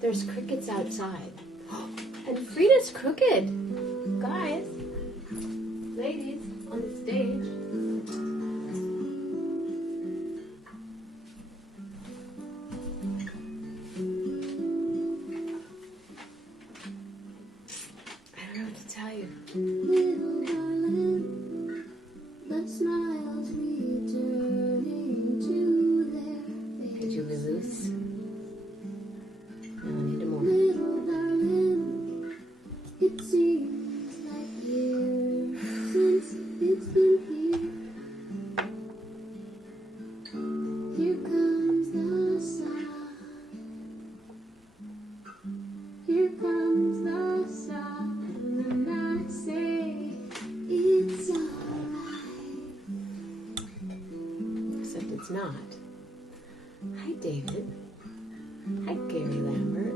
There's crickets outside. And Frida's crooked. Guys, ladies on the stage. I don't know what to tell you. Little darling, the smiles returning to their face. Could you be loose? It seems like years since it's been here. Here comes the sun. Here comes the sun. And I say it's alright. Except it's not. Hi, David. Hi, Gary Lambert.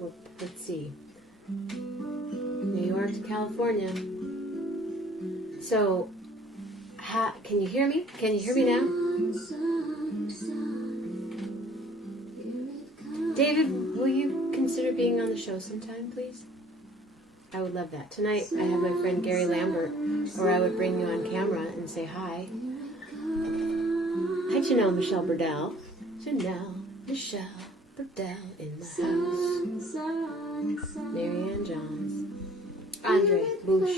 Well, let's see. New York to California. So, can you hear me? Can you hear me now? David, will you consider being on the show sometime, please? I would love that. Tonight, I have my friend Gary Lambert, or I would bring you on camera and say hi. Hi, Janelle Michelle Burdell. Janelle Michelle Burdell in the house. Marianne Johns. Andre Bush.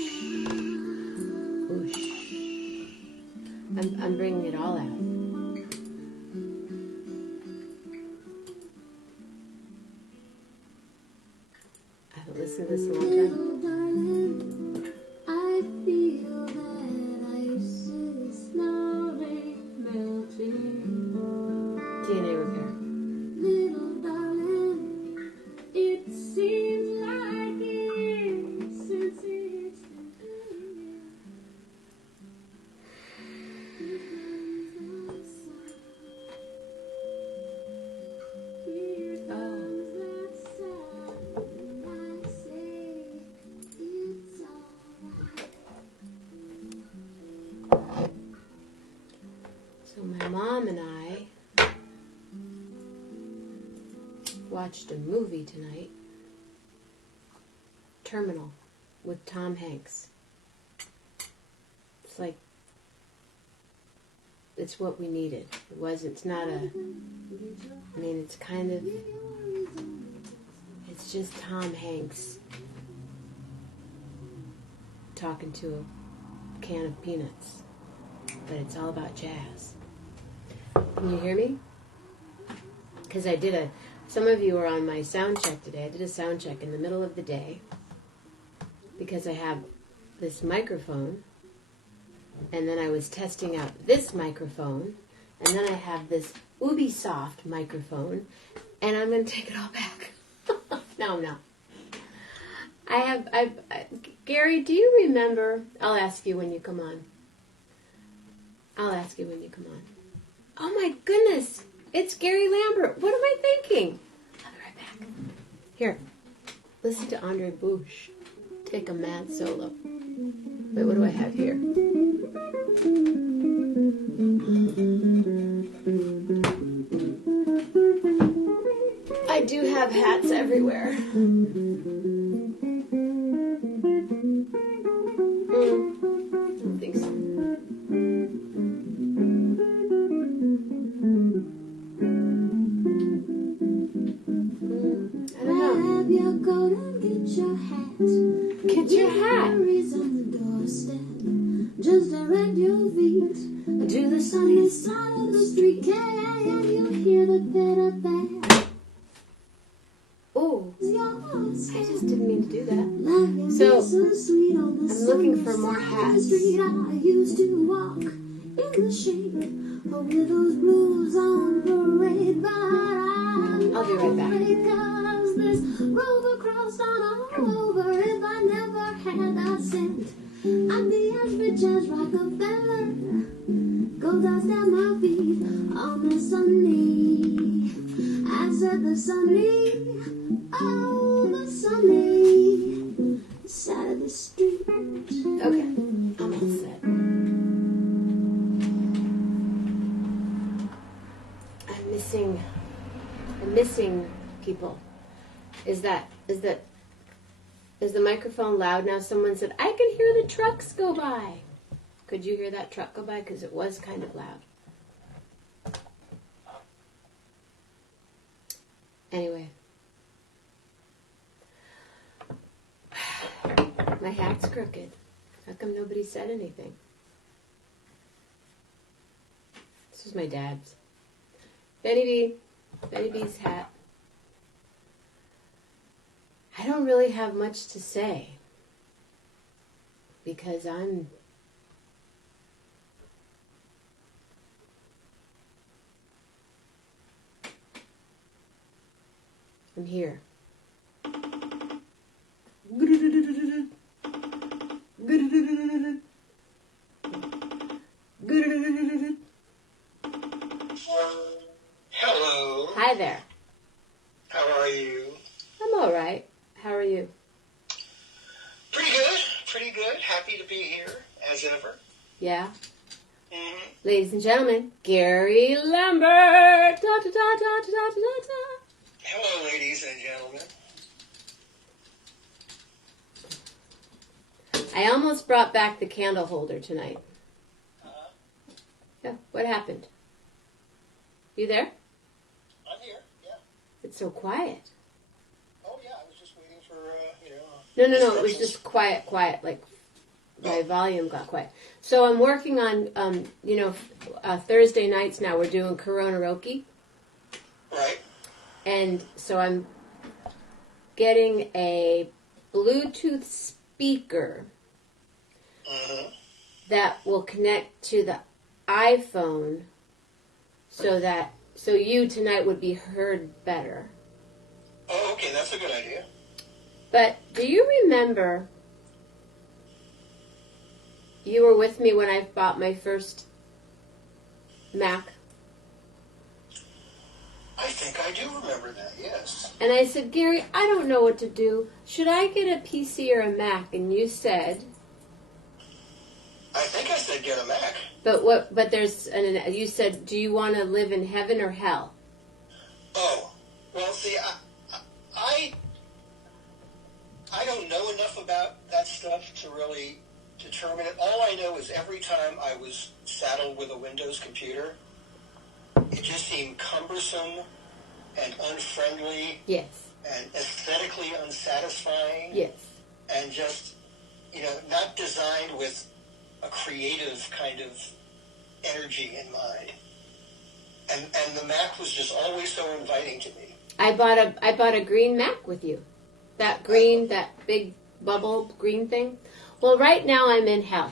I'm bringing it all out. I haven't listened to this in a long time. I feel that ice is slowly melting. DNA repair. Little darling, it seems like years since it's been here. Here comes the sun, and I say it's alright. So my mom and I watched a movie tonight, Terminal, with Tom Hanks. It's like, it's what we needed. It's not a, I mean, it's kind of, it's just Tom Hanks talking to a can of peanuts, but it's all about jazz. Can you hear me? Because some of you were on my sound check today. I did a sound check in the middle of the day because I have this microphone, and then I was testing out this microphone, and then I have this Ubisoft microphone, and I'm going to take it all back. No, I'm not. Gary, do you remember? I'll ask you when you come on. Oh my goodness. It's Gary Lambert. What am I thinking? I'll be right back. Here. Listen to Andre Bush take a mad solo. Wait, what do I have here? I do have hats everywhere. I don't think so. Grab your coat and get your hat. Get your hat. Is on the doorstep. Just direct your feet to the sunny side of the street. Can you hear the better band? I just didn't mean to do that. So, I'm looking for more hats. I used to walk in the shade of widow's blues on parade, but I'll be right back. because this rover crossed on all over. If I never had that cent, I'd be as rich as Rockefeller. Gold dust at my feet on the sunny. I said the sunny, oh the sunny side of the street. Okay, I'm all set. I'm missing people. Is the microphone loud now? Someone said, I can hear the trucks go by. Could you hear that truck go by? Because it was kind of loud. Anyway. My hat's crooked. How come nobody said anything? This is my dad's. Betty B's hat. I don't really have much to say because I'm here. Hello. Hi there. How are you? I'm all right. How are you? Pretty good. Pretty good. Happy to be here, as ever. Yeah. Mm-hmm. Ladies and gentlemen, Gary Lambert. Da, da, da, da, da, da, da, da. Hello, ladies and gentlemen. I almost brought back the candle holder tonight. Yeah, what happened? You there? I'm here, yeah. It's so quiet. Oh, yeah, I was just waiting for, No, it was just quiet, like my volume got quiet. So I'm working on, Thursday nights now we're doing karaoke. Right. And so I'm getting a Bluetooth speaker that will connect to the iPhone so you tonight would be heard better. Oh, okay, that's a good idea. But do you remember you were with me when I bought my first Mac? I think I do remember that, yes. And I said, Gary, I don't know what to do. Should I get a PC or a Mac? And you said... I think I said get a Mac. But you said, do you want to live in heaven or hell? Oh, well, see, I don't know enough about that stuff to really determine it. All I know is every time I was saddled with a Windows computer, it just seemed cumbersome and unfriendly. Yes. And aesthetically unsatisfying. Yes. And just, not designed with a creative kind of energy in mind. And the Mac was just always so inviting to me. I bought a green Mac with you. That big bubble green thing. Well, right now I'm in hell.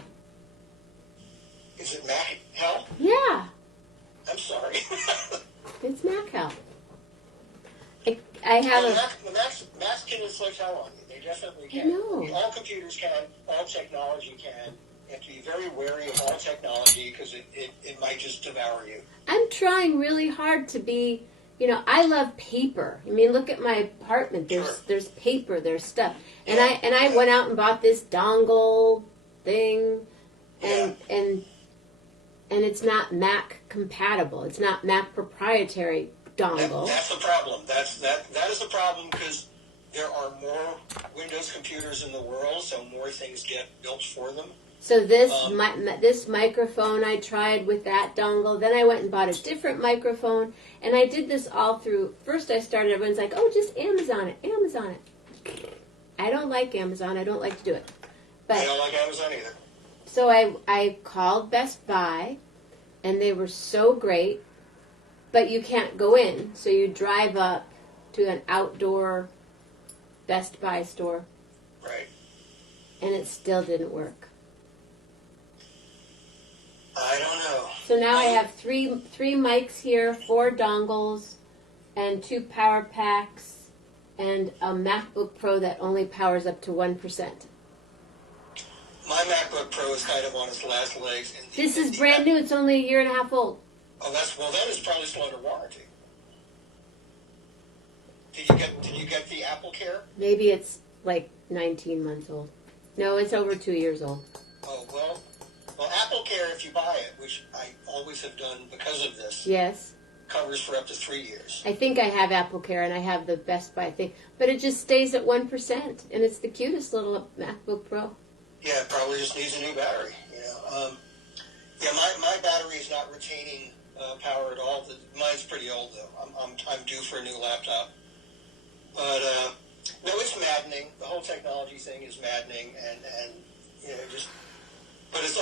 Is it Mac hell? Yeah. I'm sorry. It's Mac hell. I have the Macs can inflict hell on you. They definitely can. I know. All computers can. All technology can. You have to be very wary of all technology because it might just devour you. I'm trying really hard to be, I love paper. I mean, look at my apartment. There's paper, there's stuff. And I went out and bought this dongle thing and it's not Mac compatible. It's not Mac proprietary dongle. That's the problem. That is the problem because there are more Windows computers in the world, so more things get built for them. So this microphone I tried with that dongle. Then I went and bought a different microphone, and I did this all through. First, I started. Everyone's like, "Oh, just Amazon it." I don't like Amazon. I don't like to do it. But I don't like Amazon either. So I called Best Buy, and they were so great. But you can't go in, so you drive up to an outdoor Best Buy store, Right. and it still didn't work. I don't know. So now I have three mics here, 4 dongles, and 2 power packs, and a MacBook Pro that only powers up to 1%. My MacBook Pro is kind of on its last legs. And This is brand new. It's only a year and a half old. Oh, then it's probably still under warranty. Did you get the Apple Care? Maybe it's like 19 months old. No, it's over 2 years old. Oh, well, Apple Care, if you buy it, which I always have done because of this, Yes. covers for up to 3 years. I think I have Apple Care and I have the Best Buy thing. But it just stays at 1%. And it's the cutest little MacBook Pro. Yeah, it probably just needs a new battery. Yeah, my battery is not retaining power at all. Mine's pretty old though. I'm due for a new laptop. But no, it's maddening. The whole technology thing is maddening, and just. But it's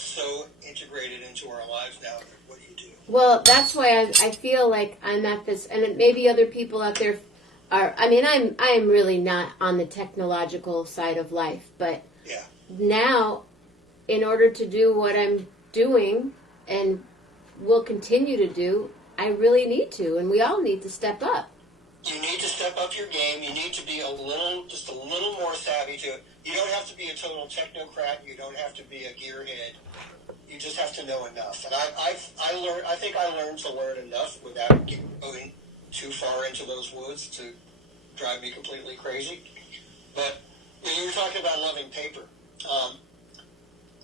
so integrated into our lives now. What do you do? Well, that's why I feel like I'm at this, and maybe other people out there are. I mean, I'm really not on the technological side of life, but Yeah. now, in order to do what I'm doing and will continue to do, I really need to, and we all need to step up. You need to step up your game. You need to be just a little more savvy to it. You don't have to be a total technocrat. You don't have to be a gearhead. You just have to know enough. And I think I learned to learn enough without going too far into those woods to drive me completely crazy. But you were talking about loving paper.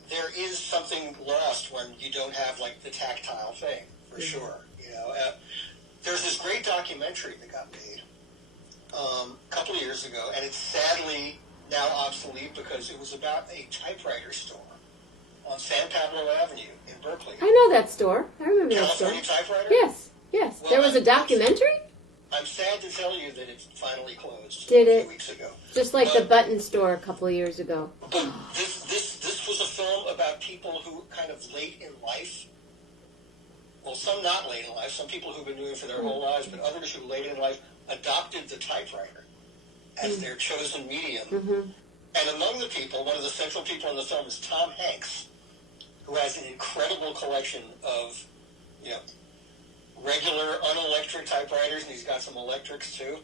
There is something lost when you don't have like the tactile thing, for sure. There's this great documentary that got made a couple of years ago, and it's sadly now obsolete because it was about a typewriter store on San Pablo Avenue in Berkeley. I know that store. I remember that store. California Typewriter? Yes. Well, There was a documentary? I'm sad to tell you that it finally closed Did a it? few weeks ago. Just like the button store a couple of years ago. But this was a film about people who kind of late in life, well, some not late in life, some people who've been doing it for their whole lives, but others who late in life adopted the typewriter as their chosen medium. Mm-hmm. And among the people, one of the central people in the film is Tom Hanks, who has an incredible collection of, regular unelectric typewriters, and he's got some electrics too.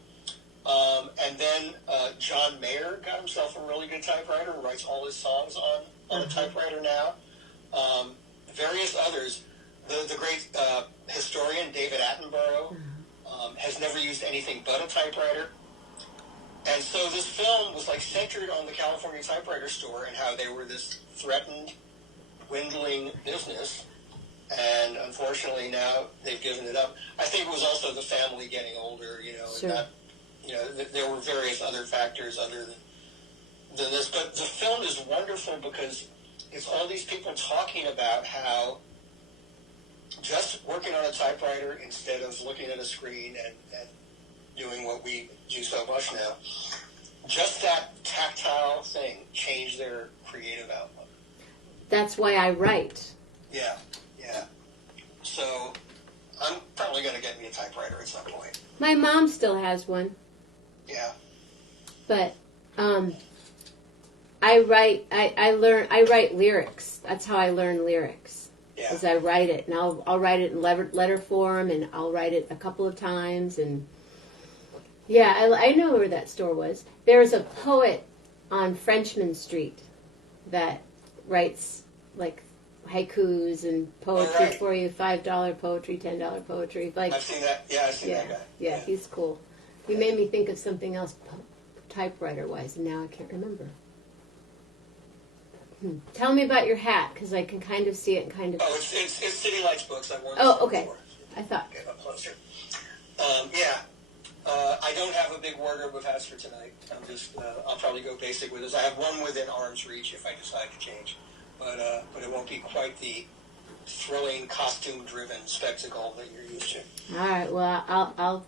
And then John Mayer got himself a really good typewriter, writes all his songs on a typewriter now. Various others. The great historian David Attenborough has never used anything but a typewriter. And so this film was like centered on the California Typewriter store and how they were this threatened, dwindling business. And unfortunately now they've given it up. I think it was also the family getting older, Sure. and there were various other factors other than this. But the film is wonderful because it's all these people talking about how just working on a typewriter instead of looking at a screen and doing what we do so much now, just that tactile thing changed their creative outlook. That's why I write. Yeah. So I'm probably going to get me a typewriter at some point. My mom still has one. Yeah. But I write lyrics. That's how I learn lyrics. Yeah. Is I write it, and I'll write it in letter form, and I'll write it a couple of times, and I know where that store was. There's a poet on Frenchman Street that writes like haikus and poetry for you, $5 poetry, $10 poetry. Like I've seen that. Yeah, I've seen that guy. Yeah, he's cool. He made me think of something else typewriter-wise, and now I can't remember. Tell me about your hat, because I can kind of see it and kind of... Oh, it's City Lights Books. I've worn Oh, this okay. before. I thought... Get up closer. I don't have a big wardrobe of hats for tonight. I'll probably go basic with this. I have one within arm's reach if I decide to change. But it won't be quite the thrilling, costume-driven spectacle that you're used to. All right, well,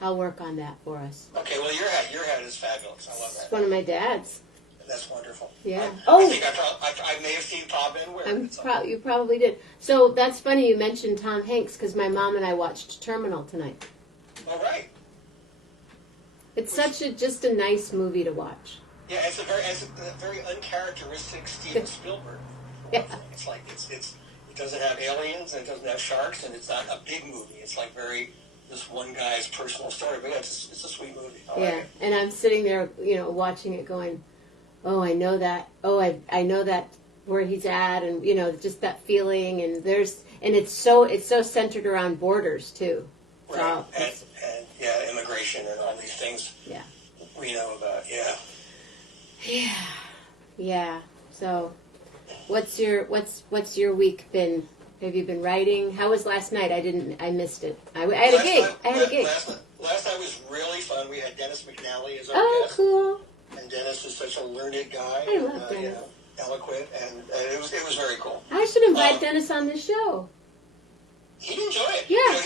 I'll work on that for us. Okay, well, your hat is fabulous. I love that. It's one of my dad's. That's wonderful. Yeah. I think I may have seen Pa Ben wear it. You probably did. So that's funny you mentioned Tom Hanks, because my mom and I watched Terminal tonight. All right. It's just a nice movie to watch. Yeah, it's a very uncharacteristic Steven Spielberg. Yeah. It's like it doesn't have aliens and it doesn't have sharks and it's not a big movie. It's like this one guy's personal story. But yeah, it's a sweet movie. I like it. And I'm sitting there, watching it, going, "Oh, I know that. Oh, I know that where he's at, and just that feeling." And it's so centered around borders too. Right. And immigration and all these things. Yeah. We know about. Yeah. Yeah. So, what's your week been? Have you been writing? How was last night? I missed it. I had a gig. Last night was really fun. We had Dennis McNally as our guest. Cool. And Dennis is such a learned guy. I love Dennis. Eloquent, and it was very cool. I should invite Dennis on this show. He'd enjoy it. Yeah.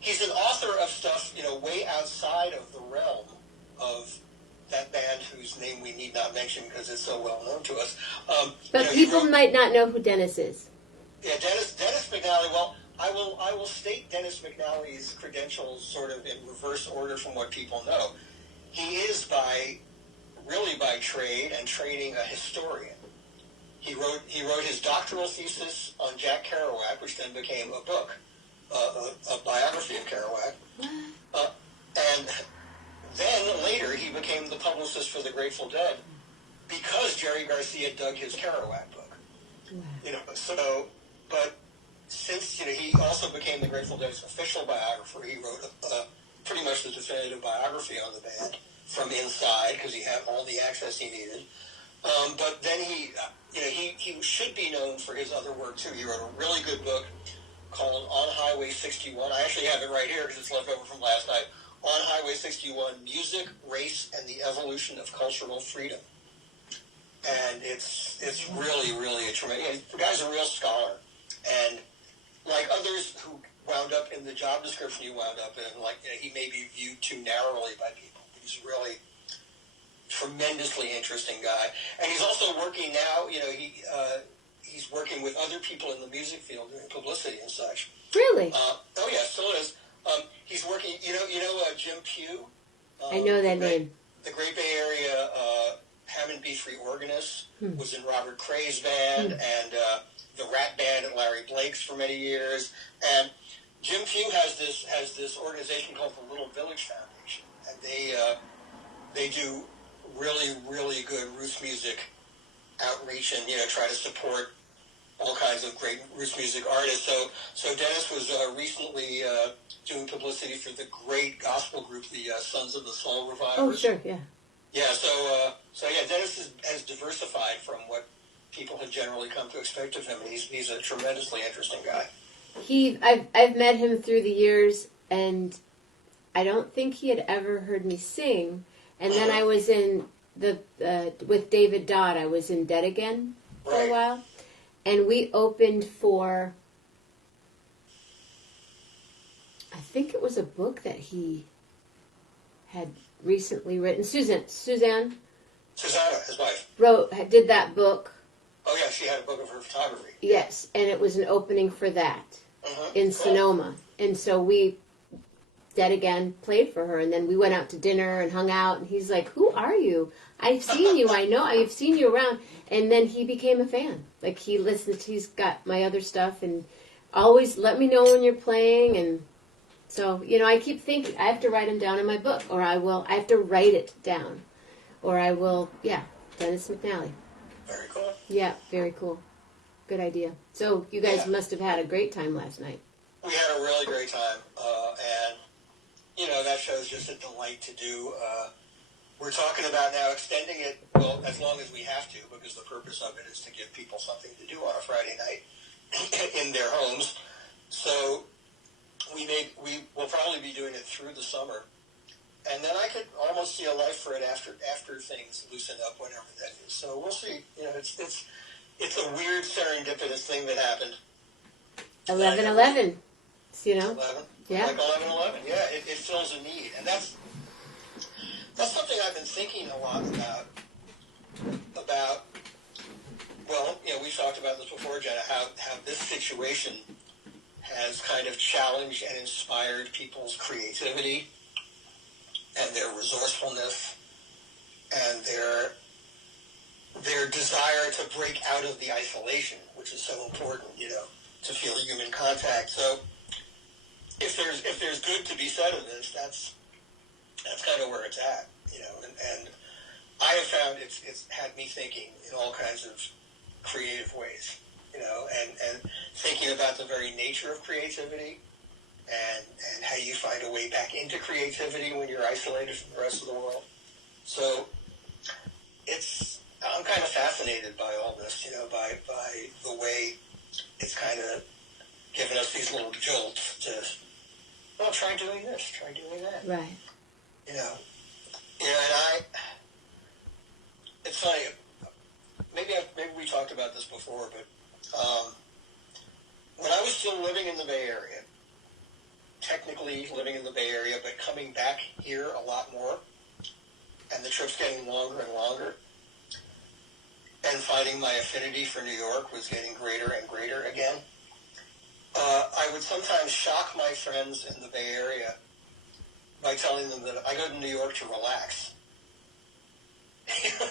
He's an author of stuff, way outside of the realm of that band whose name we need not mention because it's so well known to us. But people might not know who Dennis is. Yeah, Dennis McNally. Well, I will state Dennis McNally's credentials sort of in reverse order from what people know. He is by trade and training a historian. He wrote his doctoral thesis on Jack Kerouac, which then became a book, a biography of Kerouac. And then later he became the publicist for the Grateful Dead because Jerry Garcia dug his Kerouac book. But since he also became the Grateful Dead's official biographer, he wrote pretty much the definitive biography on the band from inside because he had all the access he needed. But then he should be known for his other work too. He wrote a really good book called On Highway 61. I actually have it right here because it's left over from last night. On Highway 61, Music, Race, and the Evolution of Cultural Freedom. And it's really, really a tremendous... The guy's a real scholar. And like others who wound up in the job description he wound up in, he may be viewed too narrowly by people. But he's really tremendously interesting guy. And he's also working now, he's working with other people in the music field doing publicity and such. Really? Oh, yeah, still is. He's working, Jim Pugh? I know that name. The Great Bay Area Hammond B3 organist, was in Robert Cray's band, and the Rat Band at Larry Blake's for many years. And Jim Pugh has this organization called the Little Village Foundation, and they do really, really good roots music outreach and, try to support all kinds of great roots music artists. So Dennis was recently doing publicity for the great gospel group, the Sons of the Soul Revivers. Oh, sure, yeah. Yeah, so Dennis has diversified from what people had generally come to expect of him. He's a tremendously interesting guy. I've met him through the years, and I don't think he had ever heard me sing. And then I was in with David Dodd. I was in Dead Again for a while, and we opened for, I think it was a book that he had recently written. Susanna, his wife, did that book. Oh yeah, she had a book of her photography. Yes, and it was an opening for that in Sonoma, and so Dead Again played for her, and then we went out to dinner and hung out, and he's like, "Who are you? I've seen you. I know I've seen you around." And then he became a fan. Like, he listens. He's got my other stuff, and always let me know when you're playing. And so, I keep thinking I have to write him down in my book, or I have to write it down, or I will. Yeah, Dennis McNally. Very cool. Yeah, very cool. Good idea. So you guys must have had a great time last night. We had a really great time, and that show's just a delight to do. We're talking about now extending it, well, as long as we have to, because the purpose of it is to give people something to do on a Friday night in their homes. So we will probably be doing it through the summer, and then I could almost see a life for it after things loosen up, whenever that is. So we'll see. It's a weird serendipitous thing that happened. 11/11. 11? Yeah. Like 11/11. Yeah, it fills a need. And that's something I've been thinking a lot about, well, we've talked about this before, Jenna, how this situation has kind of challenged and inspired people's creativity. and their resourcefulness and their desire to break out of the isolation, which is so important, to feel human contact. So if there's good to be said of this, that's kind of where it's at, and I have found it's had me thinking in all kinds of creative ways, and thinking about the very nature of creativity and how you find a way back into creativity when you're isolated from the rest of the world. So I'm kind of fascinated by all this, by the way it's kind of given us these little jolts to, well, try doing this, try doing that. Right. And it's funny, maybe we talked about this before, but when I was still living in the Bay Area, technically living in the Bay Area, but coming back here a lot more, and the trips getting longer and longer, and finding my affinity for New York was getting greater and greater again, I would sometimes shock my friends in the Bay Area by telling them that I go to New York to relax.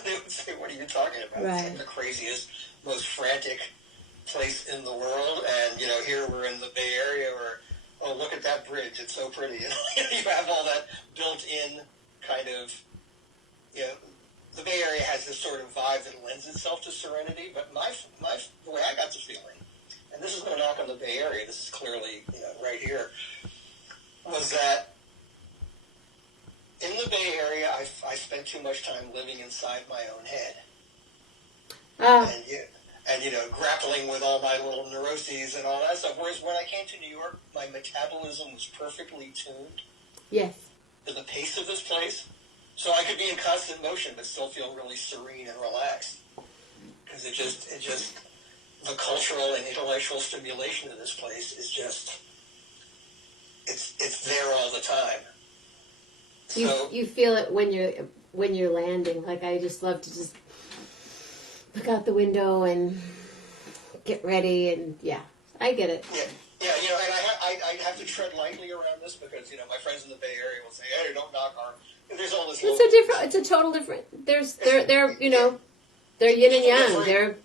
They would say, "What are you talking about? Right. It's like the craziest, most frantic place in the world, and here we're in the Bay Area where, oh, look at that bridge, it's so pretty." You have all that built-in kind of, the Bay Area has this sort of vibe that lends itself to serenity, but the way I got the feeling, and this is no knock on the Bay Area, this is clearly, right here, was that in the Bay Area, I spent too much time living inside my own head. And grappling with all my little neuroses and all that stuff. Whereas when I came to New York, my metabolism was perfectly tuned. Yes. To the pace of this place. So I could be in constant motion but still feel really serene and relaxed. Because it just, the cultural and intellectual stimulation of this place is just, it's there all the time. You feel it when you're landing. Like, I just love to just look out the window and get ready, and I get it. Yeah, and I have to tread lightly around this because my friends in the Bay Area will say, "Hey, don't knock our." There's all this. It's a total different. They're yin and yang.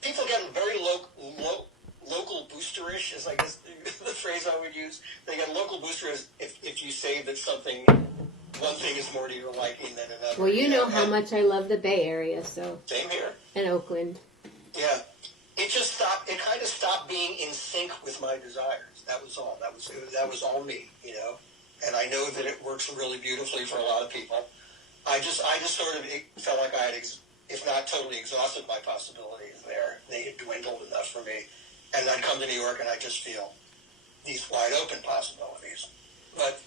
People get very local boosterish, is I guess the phrase I would use. They get local boosterish if you say that one thing is more to your liking than another. Well, you know how much I love the Bay Area, so. Same here. And Oakland. Yeah. It kind of stopped being in sync with my desires. That was all. That was all me, And I know that it works really beautifully for a lot of people. I just sort of felt like I had, if not totally exhausted my possibilities there. They had dwindled enough for me. And I'd come to New York and I just feel these wide open possibilities. But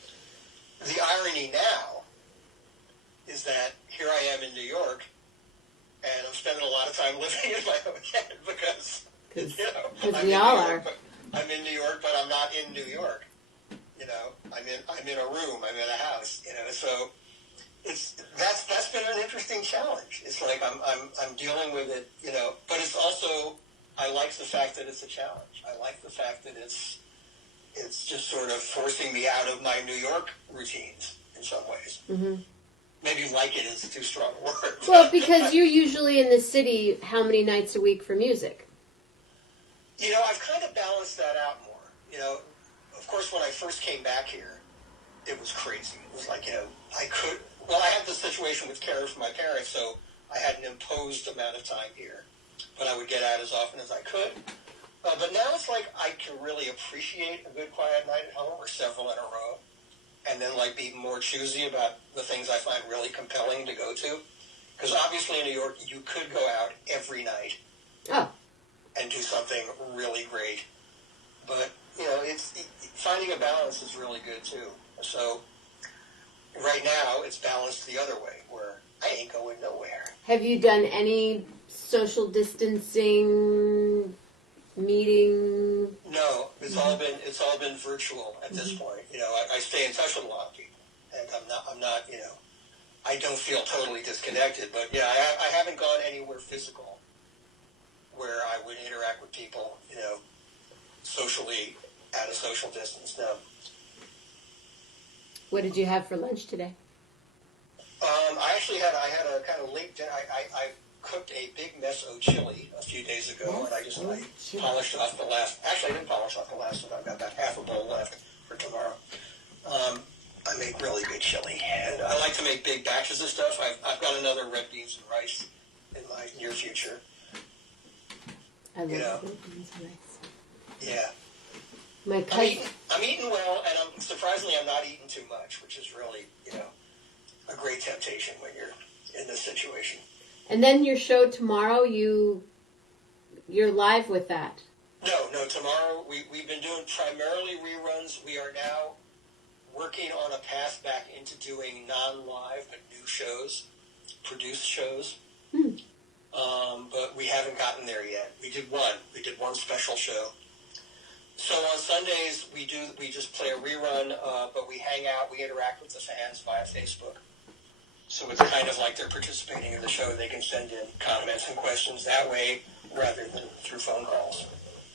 the irony now is that here I am in New York, and I'm spending a lot of time living in my own head because we all are. I'm in New York, but I'm not in New York. I'm in a room, I'm in a house. So that's been an interesting challenge. It's like I'm dealing with it. But it's also, I like the fact that it's a challenge. I like the fact that it's just sort of forcing me out of my New York routines in some ways. Mm-hmm. Maybe like it is too strong a word. Well, because you're usually in the city how many nights a week for music? I've kind of balanced that out more. Of course, when I first came back here, it was crazy. It was like, I had this situation with care from my parents, so I had an imposed amount of time here. But I would get out as often as I could. But now it's like I can really appreciate a good quiet night at home or several in a row. And then be more choosy about the things I find really compelling to go to. Because obviously in New York, you could go out every night. Oh. And do something really great. But, finding a balance is really good too. So right now, it's balanced the other way, where I ain't going nowhere. Have you done any social distancing meeting? No, it's all been virtual at this point. I stay in touch with a lot of people, and I'm not I don't feel totally disconnected, but I haven't gone anywhere physical where I would interact with people, socially at a social distance. No. What did you have for lunch today? I had a kind of late dinner. I cooked a big mess of chili a few days ago, and I polished off the last. Actually, I didn't polish off the last one. I've got about half a bowl left for tomorrow. I make really good chili, and I like to make big batches of stuff. I've got another red beans and rice in my near future. I love red beans and rice. Yeah. My cousin. I'm eating well, and surprisingly I'm not eating too much, which is really, a great temptation when you're in this situation. And then your show tomorrow, you're live with that. No, tomorrow we've been doing primarily reruns. We are now working on a path back into doing non-live but new shows, produced shows. But we haven't gotten there yet. We did one special show. So on Sundays we just play a rerun, but we hang out, we interact with the fans via Facebook. So it's kind of like they're participating in the show. They can send in comments and questions that way rather than through phone calls.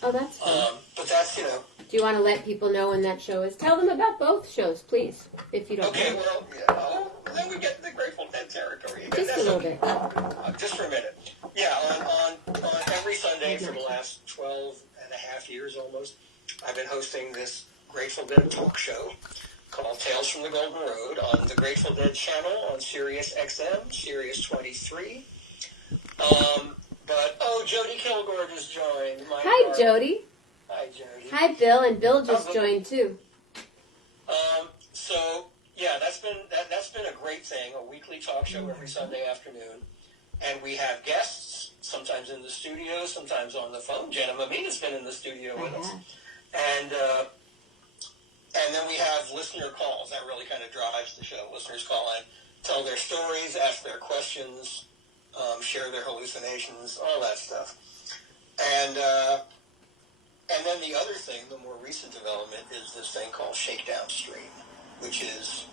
Oh, that's fun. But that's, Do you want to let people know when that show is? Tell them about both shows, please, if you don't Okay, know. well, yeah, then we get to the Grateful Dead territory. Just a little bit. Just for a minute. Yeah, on every Sunday for the last 12 and a half years almost, I've been hosting this Grateful Dead talk show called Tales from the Golden Road on the Grateful Dead channel on Sirius XM, Sirius 23. Jody Kilgore just joined. Hi, Jody. Hi, Jody. Hi, Bill, and Bill just joined too. So yeah, that's been a great thing. A weekly talk show every Sunday afternoon, and we have guests sometimes in the studio, sometimes on the phone. Jenna Mammina's been in the studio with us, and then we have listener calls. That really kind of drives the show. Listeners call in, tell their stories, ask their questions, share their hallucinations, all that stuff. And then the other thing, the more recent development, is this thing called Shakedown Stream, which is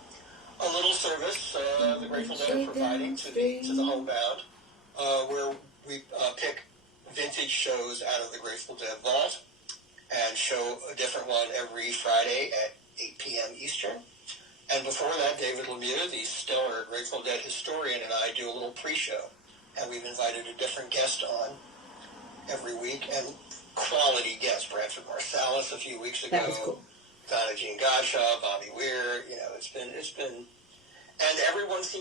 a little service the Grateful Dead are providing to the homebound, where we pick vintage shows out of the Grateful Dead vault and show a different one every Friday at 8 p.m. Eastern. And before that, David Lemieux, the stellar Grateful Dead historian, and I do a little pre-show. And we've invited a different guest on every week, and quality guests. Branford Marsalis a few weeks ago. That was cool. Donna Jean Gottschalk, Bobby Weir. It's been, and everyone wants to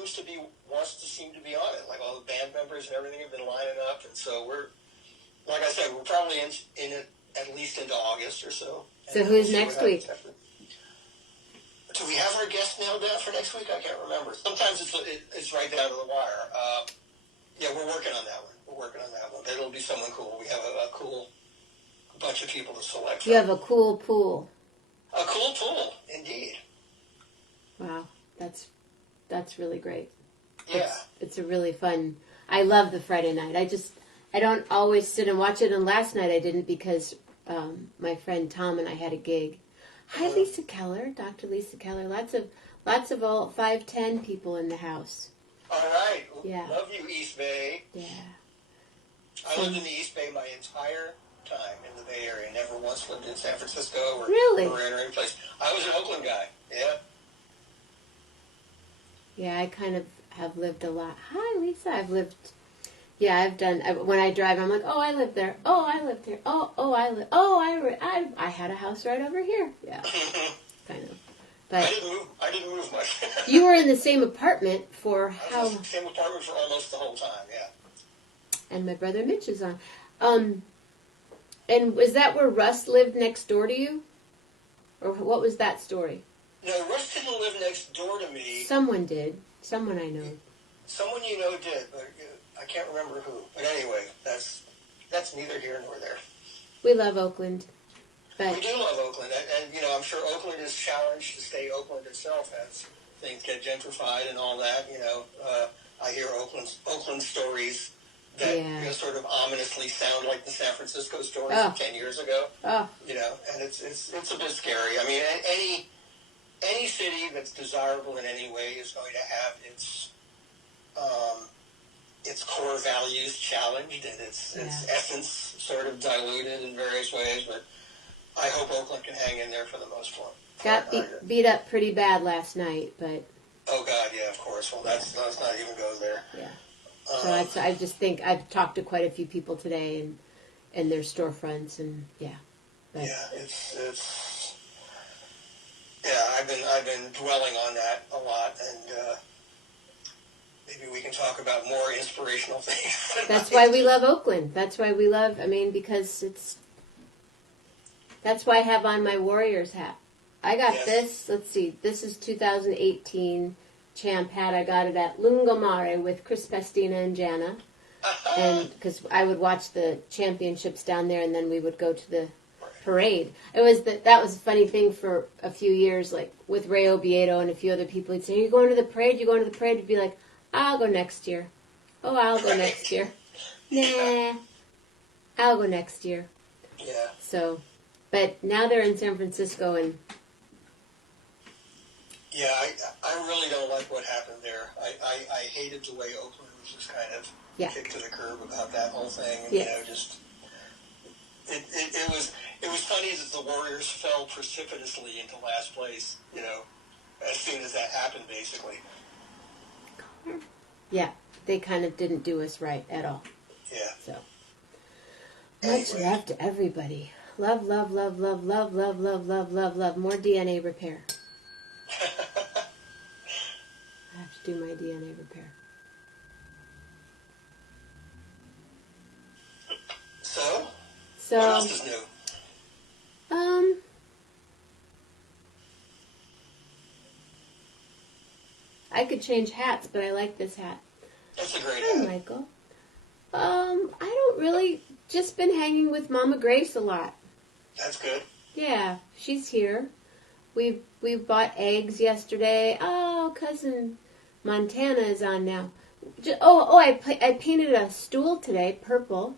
seem to be on it. Like all the band members and everything have been lining up, and so we're, like I said, we're probably in it at least into August or so. So who's next week? Do we have our guest nailed down for next week? I can't remember. Sometimes it's right down to the wire. Yeah, we're working on that one. But it'll be someone cool. We have a cool bunch of people to select from. You have a cool pool. A cool pool, indeed. Wow, that's really great. Yeah. It's a really fun. I love the Friday night. I don't always sit and watch it, and last night I didn't because my friend Tom and I had a gig. Hi, Lisa Keller, Dr. Lisa Keller. Lots of all 5'10" people in the house. All right. Yeah. Love you, East Bay. Yeah. I lived in the East Bay my entire time in the Bay Area. Never once lived in San Francisco or really? or any place. I was an Oakland guy. Yeah. Yeah, I kind of have lived a lot. Hi, Lisa. I've done, when I drive, I'm like, oh, I live there. Oh, I lived here. I had a house right over here. Yeah, kind of. But I didn't move much. You were in the same apartment for how? I was in the same apartment for almost the whole time, yeah. And my brother Mitch is on. And was that where Russ lived next door to you? Or what was that story? No, Russ didn't live next door to me. Someone did. Someone I know. Someone you know did, but I can't remember who. But anyway, that's neither here nor there. We love Oakland. But we do love Oakland, and I'm sure Oakland is challenged to stay Oakland itself as things get gentrified and all that. I hear Oakland stories that sort of ominously sound like the San Francisco stories of 10 years ago. And it's a bit scary. I mean, any city that's desirable in any way is going to have its core values challenged and its essence sort of diluted in various ways, but I hope Oakland can hang in there for the most part. Got beat up pretty bad last night, but... Oh, God, yeah, of course. Well, let's not even go there. Yeah. So I just think I've talked to quite a few people today and their storefronts, and yeah. But. Yeah, it's... Yeah, I've been dwelling on that a lot, and maybe we can talk about more inspirational things. That's why we love Oakland. That's why we love, because that's why I have on my Warriors hat. I got this, let's see, this is 2018 champ hat. I got it at Lungomare with Chris Pestina and Jenna. And because I would watch the championships down there, and then we would go to the parade. That was a funny thing for a few years, like with Ray Oviedo and a few other people. He'd say, "Are you going to the parade? You going to the parade?" He'd be like, "I'll go next year." "Oh, I'll go next year." "Nah, I'll go next year." Yeah. So, but now they're in San Francisco, and yeah, I really don't like what happened there. I hated the way Oakland was just kind of kicked to the curb about that whole thing. And, just it was funny that the Warriors fell precipitously into last place. As soon as that happened, basically. Yeah, they kind of didn't do us right at all. Yeah. So much love to everybody. Love, love, love, love, love, love, love, love, love, love. More DNA repair. I have to do my DNA repair. So what else is new? I could change hats, but I like this hat. That's a great Hi, hat. Michael. I don't really, just been hanging with Mama Grace a lot. That's good. Yeah, she's here. We bought eggs yesterday. Oh, cousin Montana is on now. I painted a stool today, purple.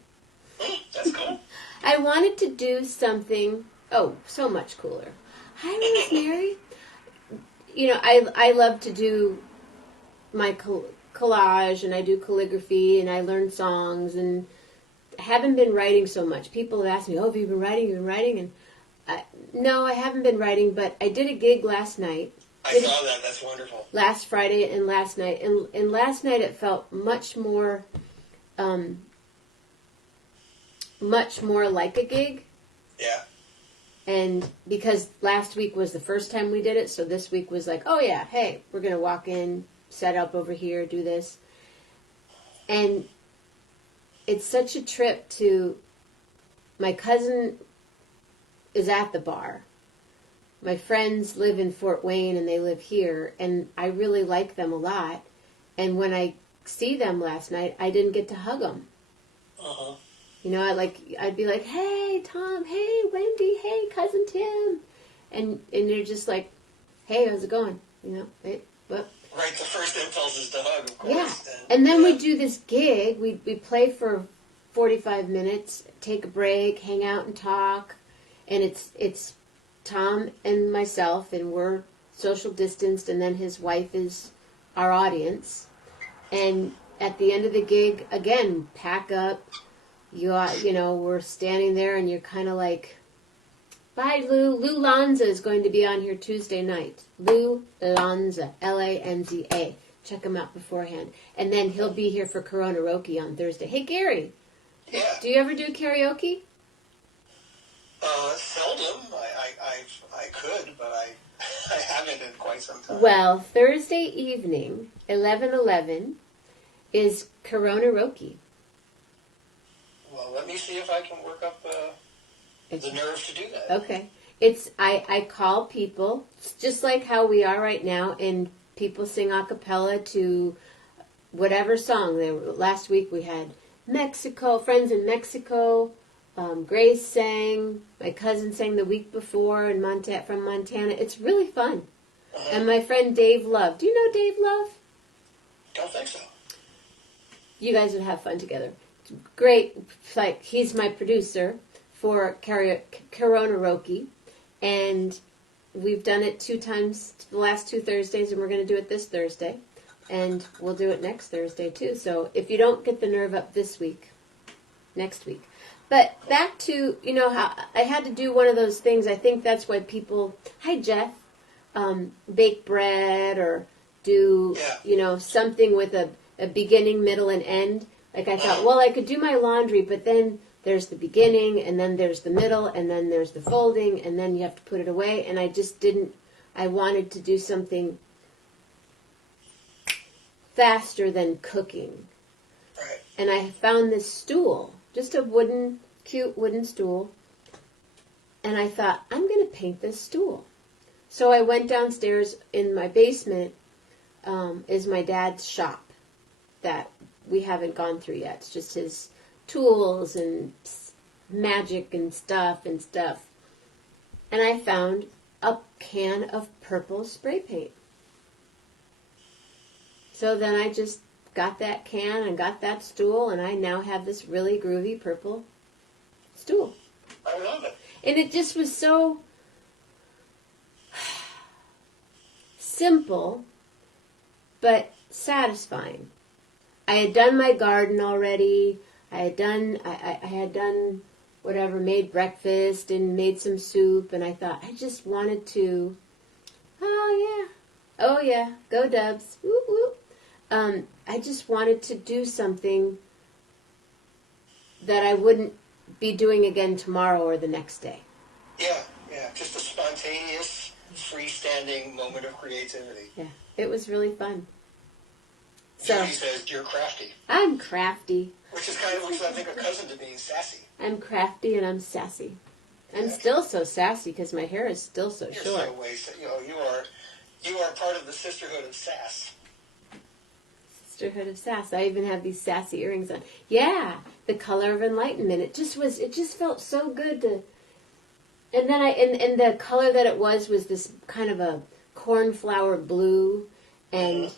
That's cool. I wanted to do something, so much cooler. Hi, Rosemary. I love to do my collage, and I do calligraphy, and I learn songs, and I haven't been writing so much. People have asked me, have you been writing? You've been writing? And no, I haven't been writing, but I did a gig last night. I saw that. That's wonderful. Last Friday and last night. And last night it felt much more like a gig. Yeah. And because last week was the first time we did it, so this week was like, hey, we're going to walk in, set up over here, do this. And it's such a trip to... My cousin is at the bar. My friends live in Fort Wayne, and they live here, and I really like them a lot. And when I see them last night, I didn't get to hug them. Uh-huh. I'd be like, "Hey, Tom. Hey, Wendy. Hey, cousin Tim," and they're just like, "Hey, how's it going?" Hey, what? Right. The first impulse is to hug, of course. Yeah. And then we do this gig. We play for 45 minutes, take a break, hang out and talk, and it's Tom and myself, and we're social distanced, and then his wife is our audience. And at the end of the gig, again, pack up. We're standing there, and you're kind of like, bye, Lou. Lou Lanza is going to be on here Tuesday night. Lou Lanza, Lanza. Check him out beforehand. And then he'll be here for Karaoke on Thursday. Hey, Gary. Yeah. Do you ever do karaoke? Seldom. I could, but I haven't in quite some time. Well, Thursday evening, 11:11, is Karaoke. Well, let me see if I can work up the nerve to do that. Okay. I call people, just like how we are right now, and people sing a cappella to whatever song. Last week we had Mexico, friends in Mexico. Grace sang. My cousin sang the week before from Montana. It's really fun. Uh-huh. And my friend Dave Love. Do you know Dave Love? Don't think so. You guys would have fun together. It's great. He's my producer for Karaoke, and we've done it 2 times the last 2 Thursdays, and we're going to do it this Thursday, and we'll do it next Thursday too. So if you don't get the nerve up this week, next week. But back to, how I had to do one of those things. I think that's why people, hi Jeff, bake bread or do, something with a beginning, middle, and end. Like I thought, well, I could do my laundry, but then there's the beginning, and then there's the middle, and then there's the folding, and then you have to put it away. And I just didn't, I wanted to do something faster than cooking. Right. And I found this stool, just a cute wooden stool. And I thought, I'm going to paint this stool. So I went downstairs in my basement, is my dad's shop that we haven't gone through yet. It's just his tools and magic and stuff. And I found a can of purple spray paint. So then I just got that can and got that stool, and I now have this really groovy purple stool. I love it. And it just was so simple, but satisfying. I had done my garden already. I had done whatever, made breakfast and made some soup, and I thought I just wanted to, oh yeah, go Dubs, whoop whoop. I just wanted to do something that I wouldn't be doing again tomorrow or the next day. Yeah, just a spontaneous, freestanding moment of creativity. Yeah, it was really fun. So, Judy says, you're crafty. I'm crafty. Which is kind of, I think, a cousin to being sassy. I'm crafty and I'm sassy. I'm still so sassy because my hair is still so You're short. so wasted. You are part of the sisterhood of sass. Sisterhood of sass. I even have these sassy earrings on. Yeah, the color of enlightenment. It just felt so good to. And then and the color that it was this kind of a cornflower blue, and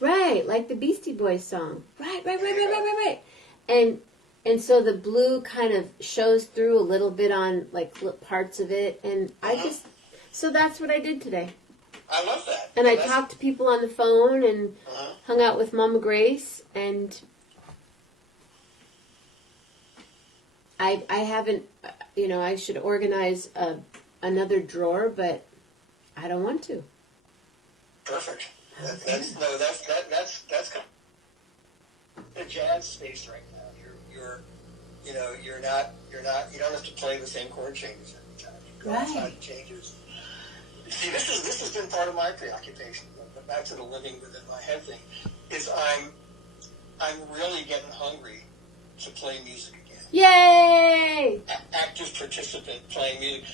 right, like the Beastie Boys song. Right. And so the blue kind of shows through a little bit on like parts of it, and so that's what I did today. I love that. And I talked to people on the phone and hung out with Mama Grace, and I haven't, I should organize another drawer, but I don't want to. Perfect. That's kind of the jazz space right now. You don't have to play the same chord changes every time. You go outside and changes. See, this has been part of my preoccupation. But back to the living within my head thing, is I'm really getting hungry to play music again. Yay! Active participant playing music.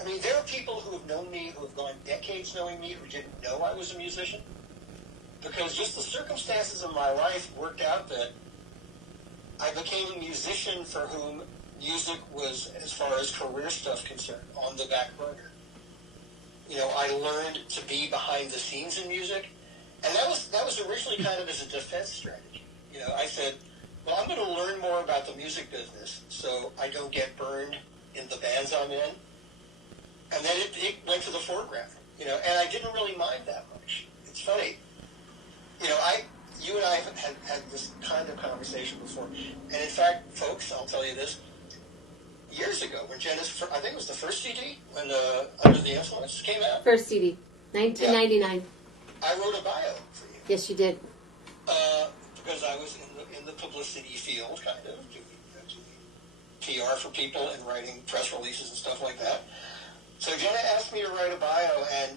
I mean, there are people who have known me, who have gone decades knowing me, who didn't know I was a musician. Because just the circumstances of my life worked out that I became a musician for whom music was, as far as career stuff concerned, on the back burner. I learned to be behind the scenes in music, and that was originally kind of as a defense strategy. I said, well, I'm going to learn more about the music business so I don't get burned in the bands I'm in. And then it went to the foreground, and I didn't really mind that much. It's funny. You and I have had this kind of conversation before. And in fact, folks, I'll tell you this. Years ago, when Jenna's, I think it was the first CD, when Under the Influence came out. First CD, 1999. Yeah. I wrote a bio for you. Yes, you did. Because I was in the publicity field, kind of, doing PR for people and writing press releases and stuff like that. So Jenna asked me to write a bio, and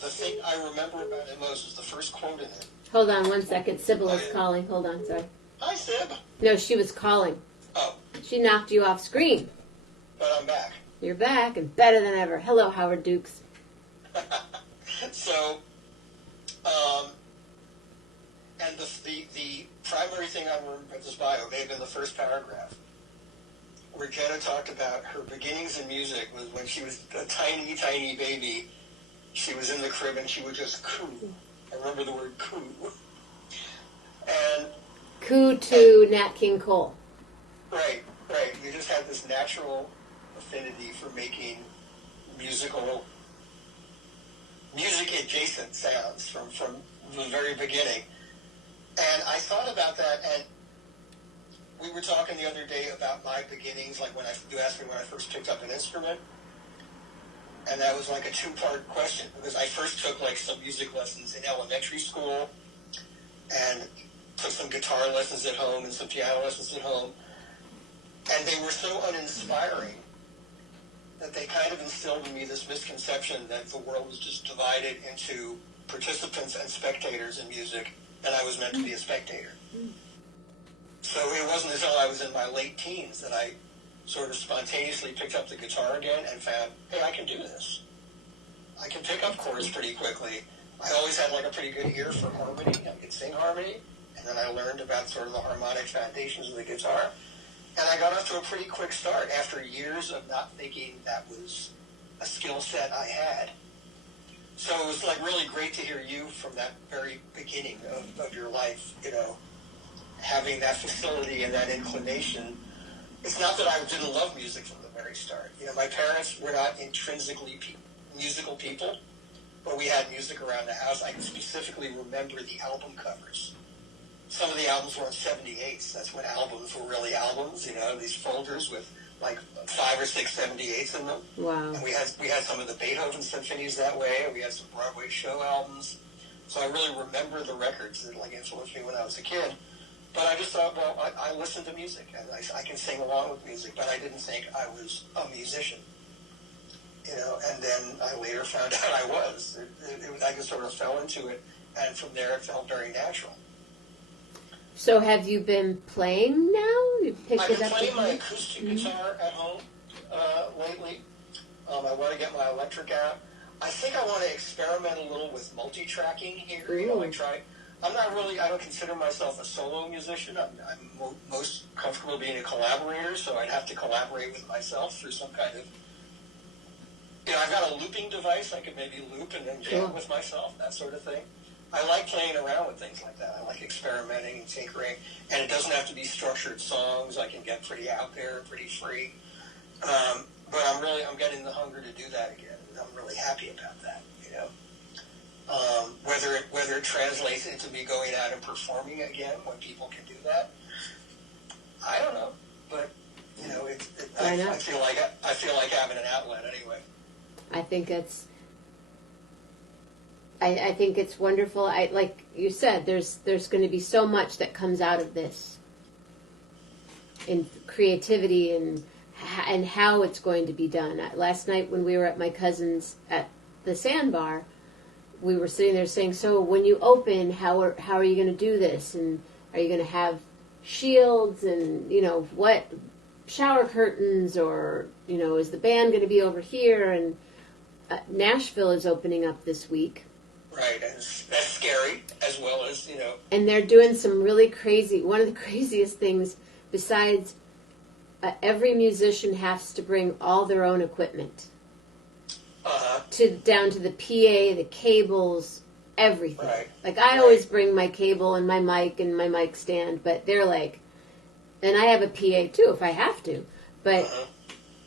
the thing I remember about it most is the first quote in it. Hold on 1 second. Sybil is calling. Hold on, sorry. Hi, Sib. No, she was calling. Oh. She knocked you off screen. But I'm back. You're back and better than ever. Hello, Howard Dukes. So, and the primary thing I remember about this bio may have been the first paragraph, where Jenna talked about her beginnings in music was when she was a tiny, tiny baby. She was in the crib and she would just coo. I remember the word coo. And coo to Nat King Cole. Right. You just had this natural affinity for making music-adjacent sounds from the very beginning. And I thought about that, and we were talking the other day about my beginnings, like you asked me when I first picked up an instrument, and that was like a two-part question, because I first took like some music lessons in elementary school, and took some guitar lessons at home and some piano lessons at home, and they were so uninspiring that they kind of instilled in me this misconception that the world was just divided into participants and spectators in music, and I was meant to be a spectator. So it wasn't until I was in my late teens that I sort of spontaneously picked up the guitar again and found, hey, I can do this. I can pick up chords pretty quickly. I always had like a pretty good ear for harmony. I could sing harmony. And then I learned about sort of the harmonic foundations of the guitar. And I got off to a pretty quick start after years of not thinking that was a skill set I had. So it was like really great to hear you from that very beginning of your life, you know, having that facility and that inclination. It's not that I didn't love music from the very start. You know, my parents were not intrinsically musical people, but we had music around the house. I can specifically remember the album covers. Some of the albums were in 78s. That's when albums were really albums, you know, these folders with like 5 or 6 78s in them. Wow. And we had some of the Beethoven symphonies that way, and we had some Broadway show albums. So I really remember the records that like influenced me when I was a kid. But I just thought, well, I listen to music, and I can sing along with music, but I didn't think I was a musician. You know, and then I later found out I was. I just sort of fell into it, and from there it felt very natural. So have you been playing now? You picked I've it been up playing my again? acoustic guitar at home lately. I want to get my electric out. I think I want to experiment a little with multi-tracking here. You know, I don't consider myself a solo musician. I'm most comfortable being a collaborator, so I'd have to collaborate with myself through some kind of, you know, I've got a looping device. I could maybe loop and then jam with myself, that sort of thing. I like playing around with things like that. I like experimenting and tinkering, and it doesn't have to be structured songs. I can get pretty out there, pretty free. But I'm getting the hunger to do that again, and I'm really happy about that, you know. Whether it translates into me going out and performing again when people can do that, I don't know. But you know, I feel like having an outlet anyway. I think it's wonderful. Like you said, there's going to be so much that comes out of this in creativity and how it's going to be done. Last night when we were at my cousin's at the sandbar, we were sitting there saying, so when you open, how are you going to do this? And are you going to have shields and, you know, what shower curtains, or, you know, is the band going to be over here? And Nashville is opening up this week. Right, and that's scary, as well as, you know. And they're doing some really crazy, one of the craziest things, besides every musician has to bring all their own equipment. Down to the PA, the cables, everything. Right. Like, I always bring my cable and my mic stand, but they're like, and I have a PA too if I have to, but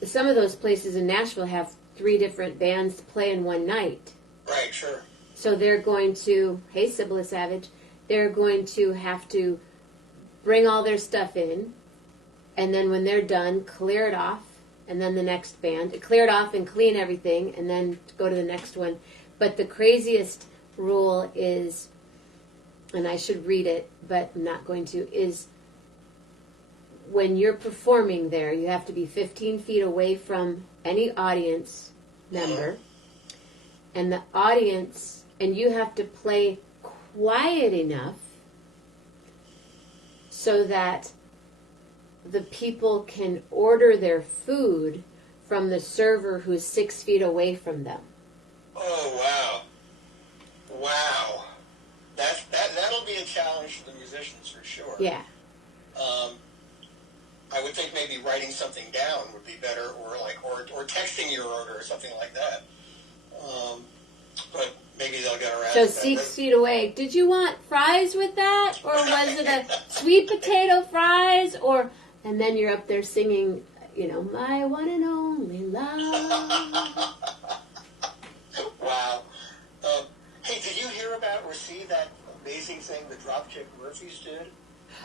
some of those places in Nashville have 3 different bands to play in one night. Right, sure. So they're going to, hey, Sybil Savage, they're going to have to bring all their stuff in, and then when they're done, clear it off, and then the next band, clear it off and clean everything, and then go to the next one. But the craziest rule is, and I should read it, but I'm not going to, is when you're performing there, you have to be 15 feet away from any audience member, and the audience, and you have to play quiet enough so that the people can order their food from the server who's 6 feet away from them. Oh, wow. Wow. That'll be a challenge for the musicians for sure. Yeah. I would think maybe writing something down would be better, or texting your order or something like that. But maybe they'll get around So to that. 6 feet away. Did you want fries with that? Or was it a sweet potato fries? Or, and then you're up there singing, you know, my one and only love. Wow. Hey, did you hear about or see that amazing thing the Dropkick Murphys did?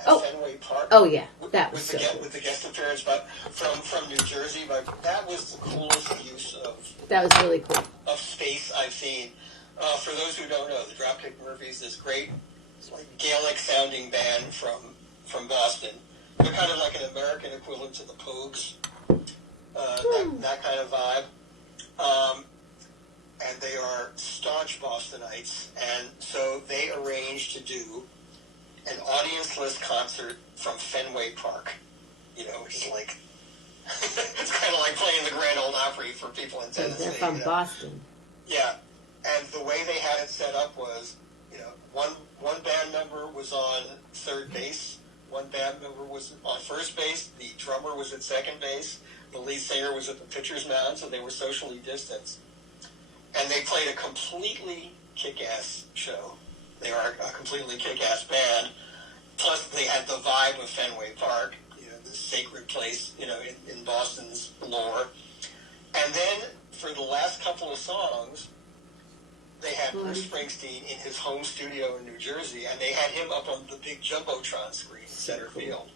at Fenway Park. Oh yeah, that was with so the, with the guest appearance, but from New Jersey. But that was the coolest use that was really cool. of space I've seen. For those who don't know, the Dropkick Murphys, this great, like Gaelic sounding band from Boston. They're kind of like an American equivalent to the Pogues, that kind of vibe. And they are staunch Bostonites, and so they arranged to do an audience-less concert from Fenway Park. You know, which is like it's kind of like playing the Grand Ole Opry for people in Tennessee. They're from Boston. Yeah, and the way they had it set up was, you know, one band member was on third base, one band member was on first base, the drummer was at second base, the lead singer was at the pitcher's mound, so they were socially distanced. And they played a completely kick-ass show. They are a completely kick-ass band. Plus, they had the vibe of Fenway Park, you know, this sacred place, you know, in Boston's lore. And then, for the last couple of songs, they had Bruce Springsteen in his home studio in New Jersey, and they had him up on the big Jumbotron screen in center field.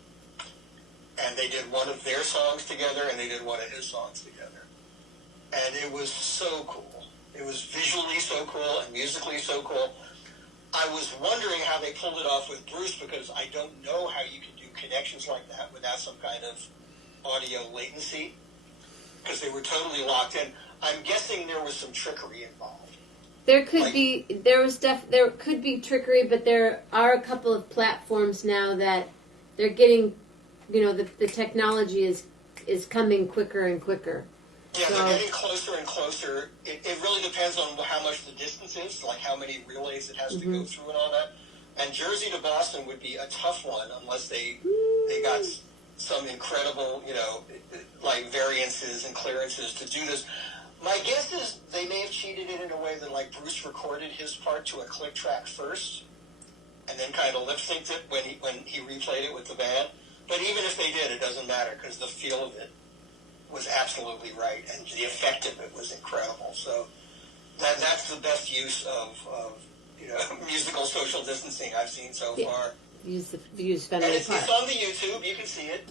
And they did one of their songs together, and they did one of his songs together. And it was so cool. It was visually so cool and musically so cool. I was wondering how they pulled it off with Bruce, because I don't know how you can do connections like that without some kind of audio latency, because they were totally locked in. I'm guessing there was some trickery involved. There could be there could be trickery, but there are a couple of platforms now that they're getting, you know, the technology is coming quicker and quicker. Yeah, they're getting closer and closer. It really depends on how much the distance is, like how many relays it has to go through and all that. And Jersey to Boston would be a tough one unless they got some incredible, you know, like variances and clearances to do this. My guess is they may have cheated it in a way that, like, Bruce recorded his part to a click track first, and then kind of lip synced it when he replayed it with the band. But even if they did, it doesn't matter, because the feel of it was absolutely right, and the effect of it was incredible. So that's the best use of you know, musical social distancing I've seen so far. Use Fenway And it's Park. on the YouTube. You can see it.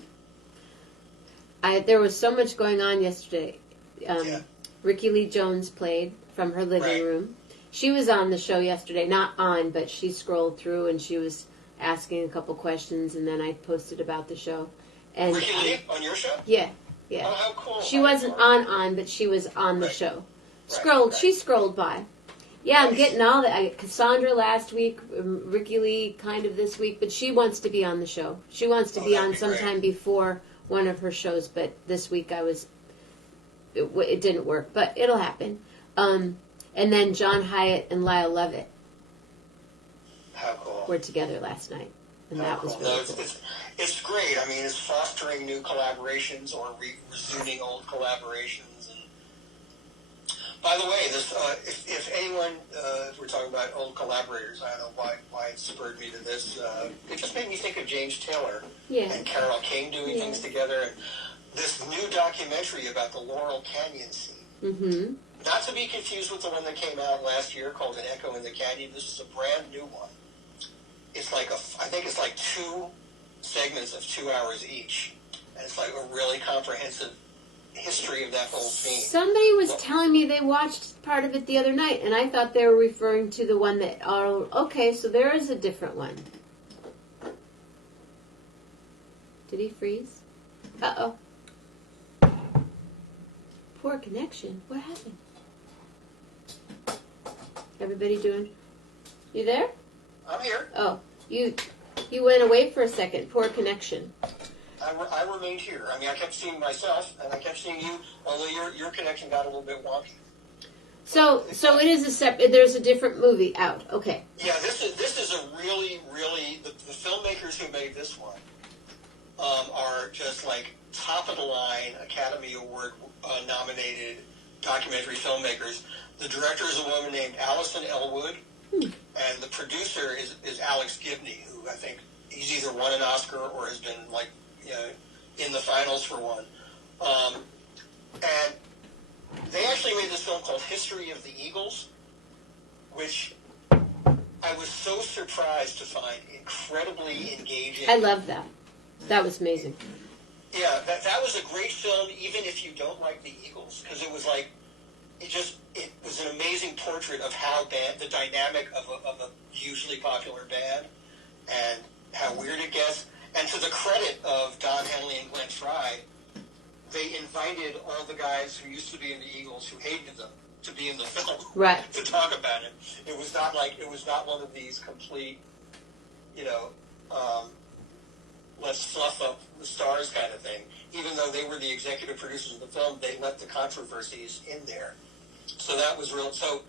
There was so much going on yesterday. Yeah. Ricky Lee Jones played from her living room. She was on the show yesterday, not on, but she scrolled through and she was asking a couple questions, and then I posted about the show. And Ricky Lee on your show? Yeah, yeah. Oh, how cool! She wasn't on, but she was on the show. She scrolled by. Yeah, I'm getting all that. Cassandra last week, Ricky Lee kind of this week, but she wants to be on the show. She wants to be on sometime before one of her shows, but this week it didn't work, but it'll happen. And then John Hyatt and Lyle Lovett were together last night, and that was really cool. It's great. I mean, it's fostering new collaborations or resuming old collaborations. And by the way, this if anyone, if we're talking about old collaborators, I don't know why it spurred me to this. It just made me think of James Taylor and Carole King doing things together. And this new documentary about the Laurel Canyon scene. Mm-hmm. Not to be confused with the one that came out last year called An Echo in the Canyon. This is a brand new one. It's like I think it's like 2 segments of 2 hours each. And it's like a really comprehensive history of that whole scene. Somebody was telling me they watched part of it the other night, and I thought they were referring to the one that, okay, so there is a different one. Did he freeze? Uh-oh. Poor connection. What happened? Everybody doing? You there? I'm here. Oh, you went away for a second. Poor connection. I remained here. I mean, I kept seeing myself, and I kept seeing you, although your connection got a little bit wonky. So it is there's a different movie out. Okay. Yeah, this is a really the filmmakers who made this one are just like top of the line Academy Award nominated documentary filmmakers. The director is a woman named Alison Elwood, and the producer is Alex Gibney, who I think he's either won an Oscar or has been like in the finals for one. And they actually made this film called History of the Eagles, which I was was so surprised to find incredibly engaging. I love that. That was amazing. Yeah, that was a great film, even if you don't like the Eagles, because it was like, it was an amazing portrait of how the dynamic of a hugely popular band, and how weird it gets. And to the credit of Don Henley and Glenn Frey, they invited all the guys who used to be in the Eagles who hated them to be in the film, right, to talk about it. It was not one of these complete, let's fluff up the stars kind of thing. Even though they were the executive producers of the film, they let the controversies in there. So that was real. So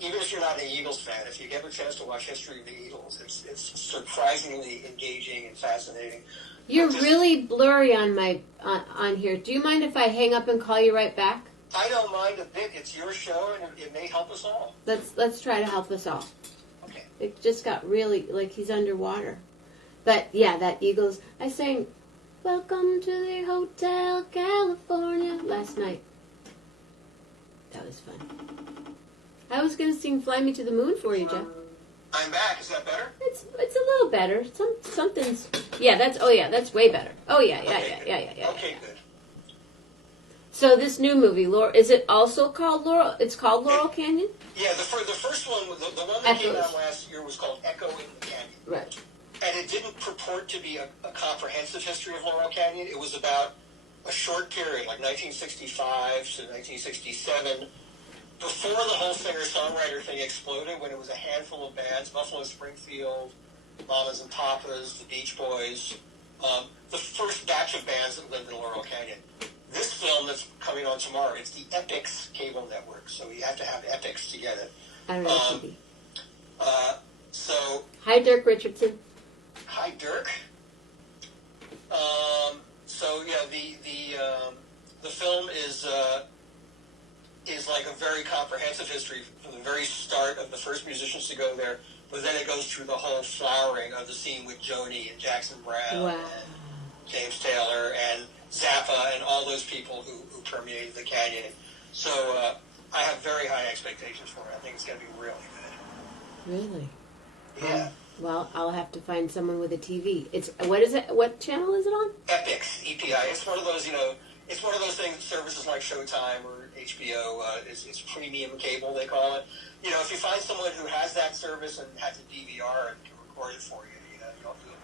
even if you're not an Eagles fan, if you get a chance to watch History of the Eagles, it's surprisingly engaging and fascinating. You're really blurry on on here. Do you mind if I hang up and call you right back? I don't mind a bit. It's your show, and it may help us all. Let's try to help us all. Okay. It just got really like he's underwater. But yeah, that Eagles. I sang "Welcome to the Hotel California" last night. That was fun. I was gonna sing "Fly Me to the Moon" for you, Jeff. I'm back. Is that better? It's a little better. Something's. Yeah, that's way better. Oh yeah. Okay, good. So this new movie, Laurel, is it also called Laurel? It's called Laurel Canyon? Yeah, the first one, the one that came out last year was called Echo in the Canyon. Right. And it didn't purport to be a comprehensive history of Laurel Canyon. It was about a short period, like 1965 to 1967, before the whole singer-songwriter thing exploded, when it was a handful of bands, Buffalo Springfield, Mamas and Papas, the Beach Boys, the first batch of bands that lived in Laurel Canyon. This film that's coming on tomorrow, it's the Epix cable network, so you have to have Epix to get it. I don't know TV. So... Hi, Dirk Richardson. Hi, Dirk. So yeah, the film is like a very comprehensive history from the very start of the first musicians to go there, but then it goes through the whole flowering of the scene with Joni and Jackson Brown and James Taylor and Zappa and all those people who permeated the canyon. So I have very high expectations for it. I think it's going to be really good. Really? Yeah. Well, I'll have to find someone with a TV. What is it? What channel is it on? Epix, EPI. It's one of those, it's one of those things, services like Showtime or HBO, it's premium cable, they call it. If you find someone who has that service and has a DVR and can record it for you, you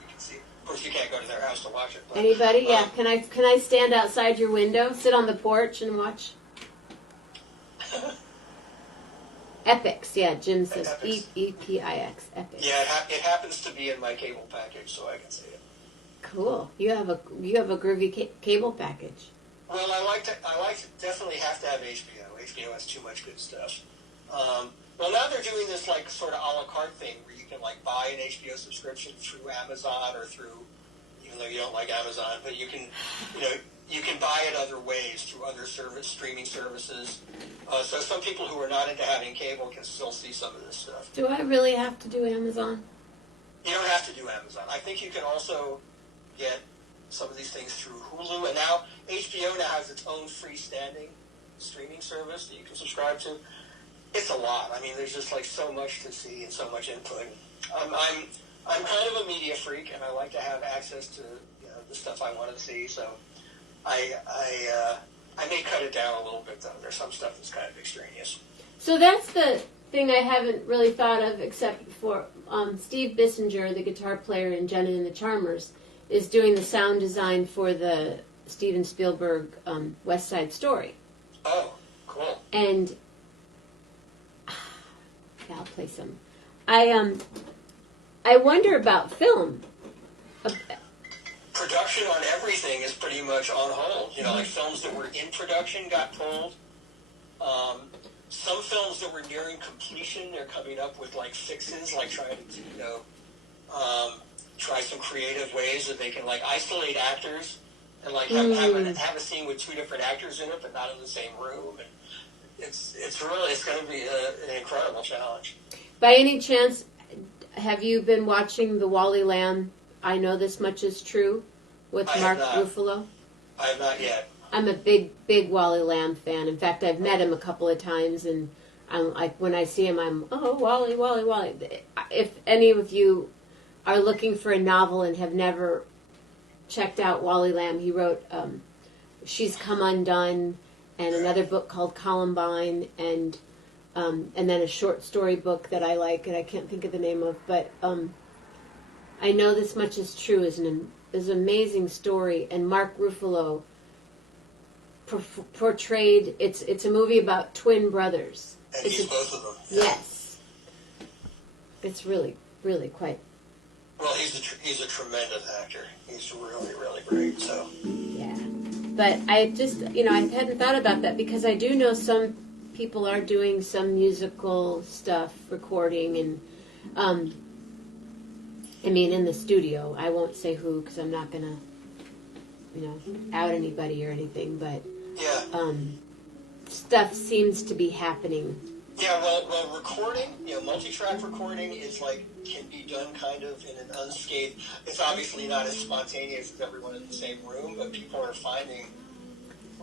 can see. Of course, you can't go to their house to watch it. But, anybody? Yeah. Can I stand outside your window, sit on the porch, and watch? Epix, yeah. Jim says EPIX. Epix. Yeah, it happens to be in my cable package, so I can see it. Cool. You have a groovy cable package. Well, I like to definitely have to have HBO. HBO has too much good stuff. Well, now they're doing this like sort of a la carte thing where you can like buy an HBO subscription through Amazon or through, even though you don't like Amazon, but you can buy it other ways through other streaming services. So some people who are not into having cable can still see some of this stuff. Do I really have to do Amazon? You don't have to do Amazon. I think you can also get some of these things through Hulu, and now HBO now has its own freestanding streaming service that you can subscribe to. It's a lot. I mean, there's just like so much to see and so much input. I'm kind of a media freak, and I like to have access to the stuff I want to see. So I may cut it down a little bit, though. There's some stuff that's kind of extraneous. So that's the thing I haven't really thought of, except for Steve Bissinger, the guitar player in Jenna and the Charmers, is doing the sound design for the Steven Spielberg West Side Story. Oh, cool. And yeah, I'll play some. I wonder about film. Production on everything is pretty much on hold. Like films that were in production got pulled. Some films that were nearing completion, they're coming up with like fixes, like trying to try some creative ways that they can like isolate actors and like have a scene with two different actors in it, but not in the same room. And it's going to be an incredible challenge. By any chance, have you been watching the Wally Lamb I Know This Much Is True with Mark Ruffalo? I have not yet. I'm a big Wally Lamb fan. In fact, I've met him a couple of times, and I'm like, when I see him, I'm, oh, Wally. if any of you are looking for a novel and have never checked out Wally Lamb, he wrote She's Come Undone and another book called Columbine and then a short story book that I like and I can't think of the name of, but I Know This Much Is True is an amazing story, and Mark Ruffalo portrayed, it's a movie about twin brothers. And It's he's a- both of them. Yes. It's really, really quite, Well, he's a tremendous actor. He's really, really great. So yeah. But I just, I hadn't thought about that because I do know some people are doing some musical stuff, recording, and, in the studio. I won't say who because I'm not going to, out anybody or anything, but yeah, stuff seems to be happening. yeah. Well, recording, multi-track recording is can be done kind of in an unscathed. It's obviously not as spontaneous as everyone in the same room, but people are finding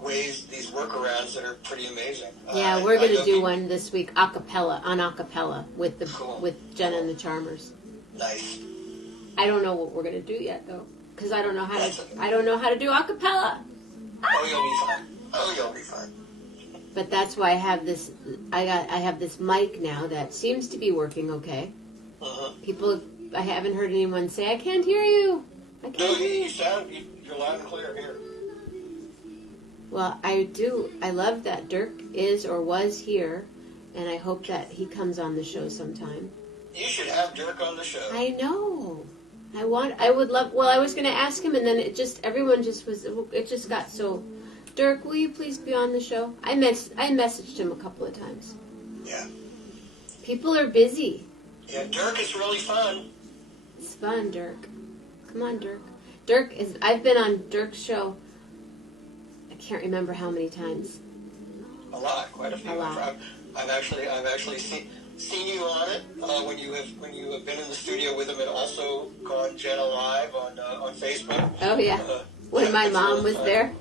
ways, these workarounds that are pretty amazing. Yeah, we're going to do one this week, on acapella with Cool. with Jenna and the Charmers. Nice. I don't know what we're going to do yet though, because I don't know how That's to. okay. I don't know how to do acapella. You'll be fine. But that's why I have this. I have this mic now that seems to be working okay. Uh-huh. People, I haven't heard anyone say I can't hear you. I No, can't hear you you. you're loud and clear here. Well, I do. I love that Dirk is or was here, and I hope that he comes on the show sometime. You should have Dirk on the show. I know. I would love. Well, I was going to ask him, and then it just got so. Dirk, will you please be on the show? I messaged him a couple of times. Yeah. People are busy. Yeah, Dirk is really fun. It's fun, Dirk. Come on, Dirk. I've been on Dirk's show. I can't remember how many times. A lot, quite a few. A lot. I've actually seen you on it when you have been in the studio with him, and also gone Jenna live on Facebook. Oh yeah, when my it's mom really was fun. there.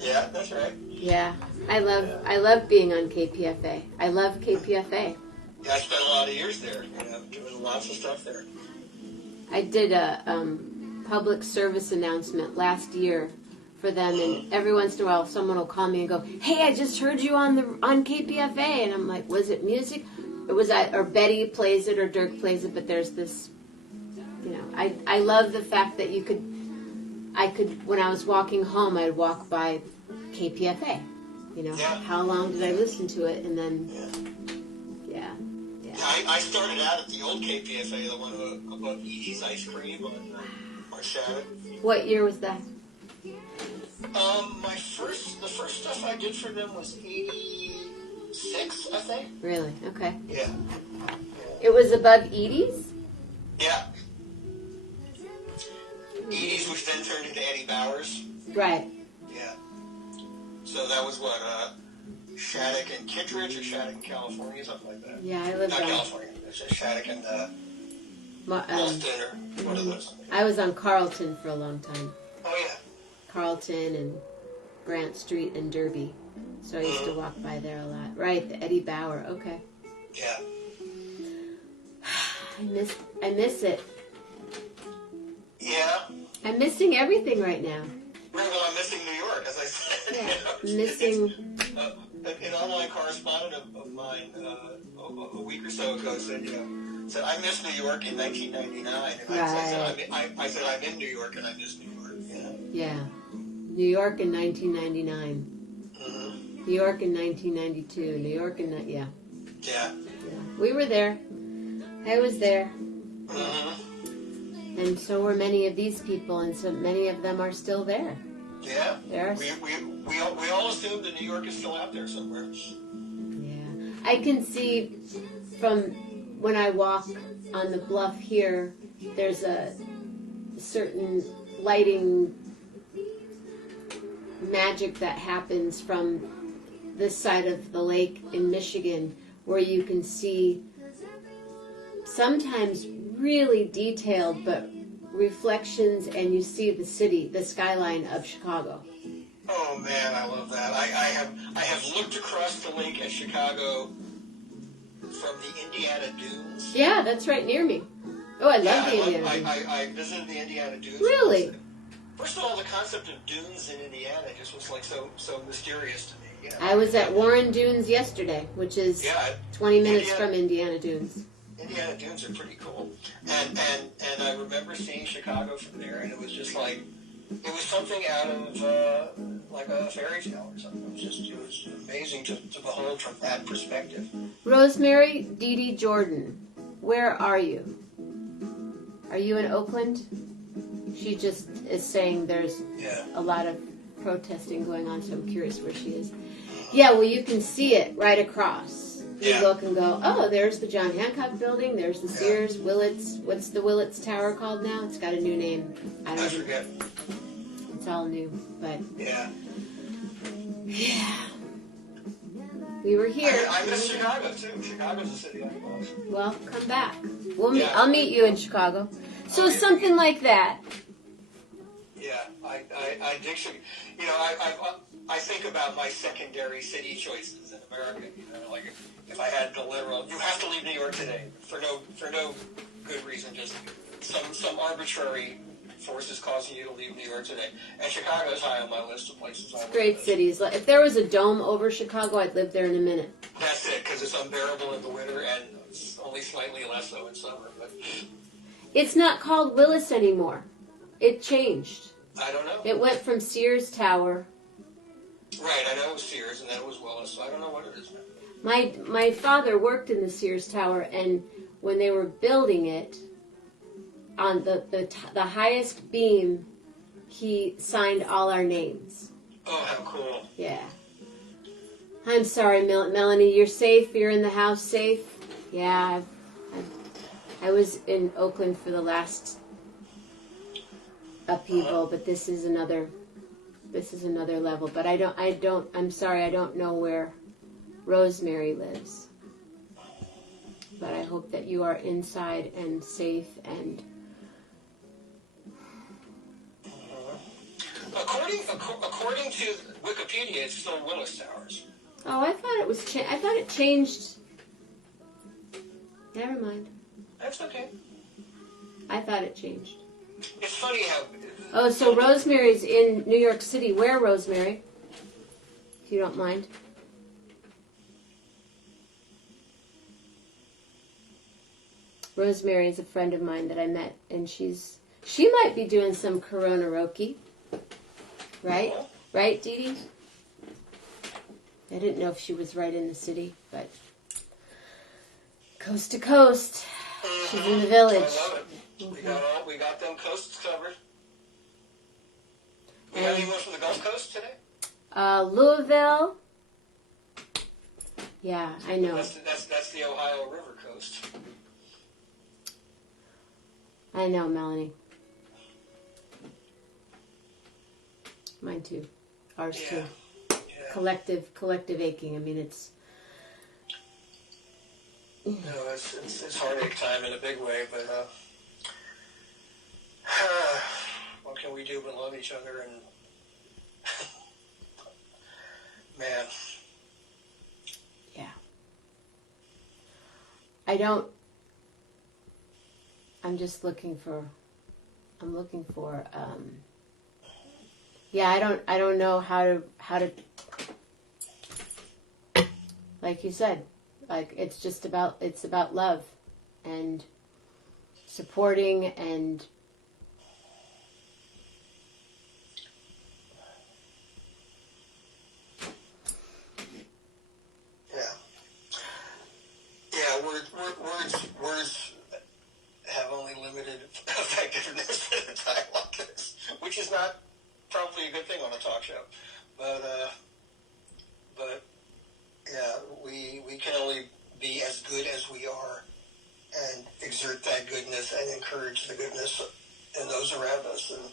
Yeah, that's right. Yeah, I love being on KPFA. I love KPFA. Yeah, I spent a lot of years there, doing lots of stuff there. I did a public service announcement last year for them, and every once in a while someone will call me and go, "Hey, I just heard you on KPFA," and I'm like, "Was it music? Or Betty plays it or Dirk plays it?" But there's this, I love the fact that I could when I was walking home, I'd walk by KPFA. Yeah. How long did I listen to it, and then Yeah, I started out at the old KPFA, the one above Edie's Ice Cream on Shattuck. What year was that? The first stuff I did for them was 86, I think. Really? Okay. Yeah. It was above Edie's? Yeah. Edie's, which then turned into Eddie Bowers. Right. Yeah. So that was what, Shattuck and Kittredge, or Shattuck and California, something like that. Yeah, I lived Not on California. It's Shattuck and Wilston, or one of those. I was on Carlton for a long time. Oh yeah. Carlton and Grant Street and Derby. So I used to walk by there a lot. Right, the Eddie Bauer. Okay. Yeah. I miss it. Yeah. I'm missing everything right now. Well, I'm missing New York, as I said. Yeah. Missing. An online correspondent of mine a week or so ago said, I miss New York in 1999. And I said I'm in New York and I miss New York. Yeah. New York in 1999. Mm-hmm. New York in 1992. New York in Yeah. We were there. I was there. Mm-hmm. And so were many of these people, and so many of them are still there. Yeah. There are. We all assume that New York is still out there somewhere. Yeah. I can see from when I walk on the bluff here, there's a certain lighting magic that happens from this side of the lake in Michigan, where you can see sometimes really detailed but reflections, and you see the city, the skyline of Chicago. Oh man, I love that. I have looked across the lake at Chicago from the Indiana Dunes. Yeah, that's right near me. Oh, I love the Indiana Dunes. I visited the Indiana Dunes. Really? First of all, the concept of dunes in Indiana just was like so mysterious to me. You know? I was at Warren Dunes yesterday, which is 20 minutes from Indiana Dunes. Indiana Dunes are pretty cool, and I remember seeing Chicago from there, and it was just like it was something out of like a fairy tale or something. It was amazing to behold from that perspective. Rosemary Dee Jordan, where are you? Are you in Oakland? She just is saying there's a lot of protesting going on, so I'm curious where she is. Yeah, well, you can see it right across. You look and go, oh, there's the John Hancock building, there's the Sears, Willits. What's the Willits Tower called now? It's got a new name. I forget. It's all new, but... Yeah. We were here. I miss Chicago, too. Chicago's a city I love. Well, come back. I'll meet you in Chicago. So something like that. Yeah, I dig Chicago. You know, I think about my secondary city choices in America. You know, like if I had the literal, you have to leave New York today for no good reason, just some arbitrary forces causing you to leave New York today. And Chicago is high on my list of places. It's great cities. If there was a dome over Chicago, I'd live there in a minute. That's it, because it's unbearable in the winter and it's only slightly less so in summer. But it's not called Willis anymore. It changed. I don't know. It went from Sears Tower. Right, I know it was Sears and then it was Willis, so I don't know what it is now. My father worked in the Sears Tower, and when they were building it, on the highest beam, he signed all our names. Oh, how cool. Yeah. I'm sorry, Melanie. You're safe? You're in the house safe? Yeah. I was in Oakland for the last upheaval, but this is another level. But I'm sorry, I don't know where Rosemary lives. But I hope that you are inside and safe and... According to Wikipedia, it's still Willis Towers. Oh, I thought it was. I thought it changed. Never mind. That's okay. I thought it changed. It's funny how. Oh, so Rosemary's in New York City. Where, Rosemary? If you don't mind. Rosemary is a friend of mine that I met, and she might be doing some Corona-roki. Right? Right, Dee Dee? I didn't know if she was right in the city, but coast to coast, she's in the village. I love it. Mm-hmm. We got them coasts covered. You have anyone from the Gulf Coast today? Louisville. Yeah, I know. That's the Ohio River coast. I know, Melanie. Mine too. Ours too. Yeah. Collective aching. I mean, it's... No, it's heartache time in a big way, but what can we do but love each other? And man, yeah. I'm just looking for. Yeah, I don't know how to. Like you said. Like, it's about love and supporting and words have only limited effectiveness in a time like this, which is not probably a good thing on a talk show, but yeah, we can only be as good as we are and exert that goodness and encourage the goodness in those around us. And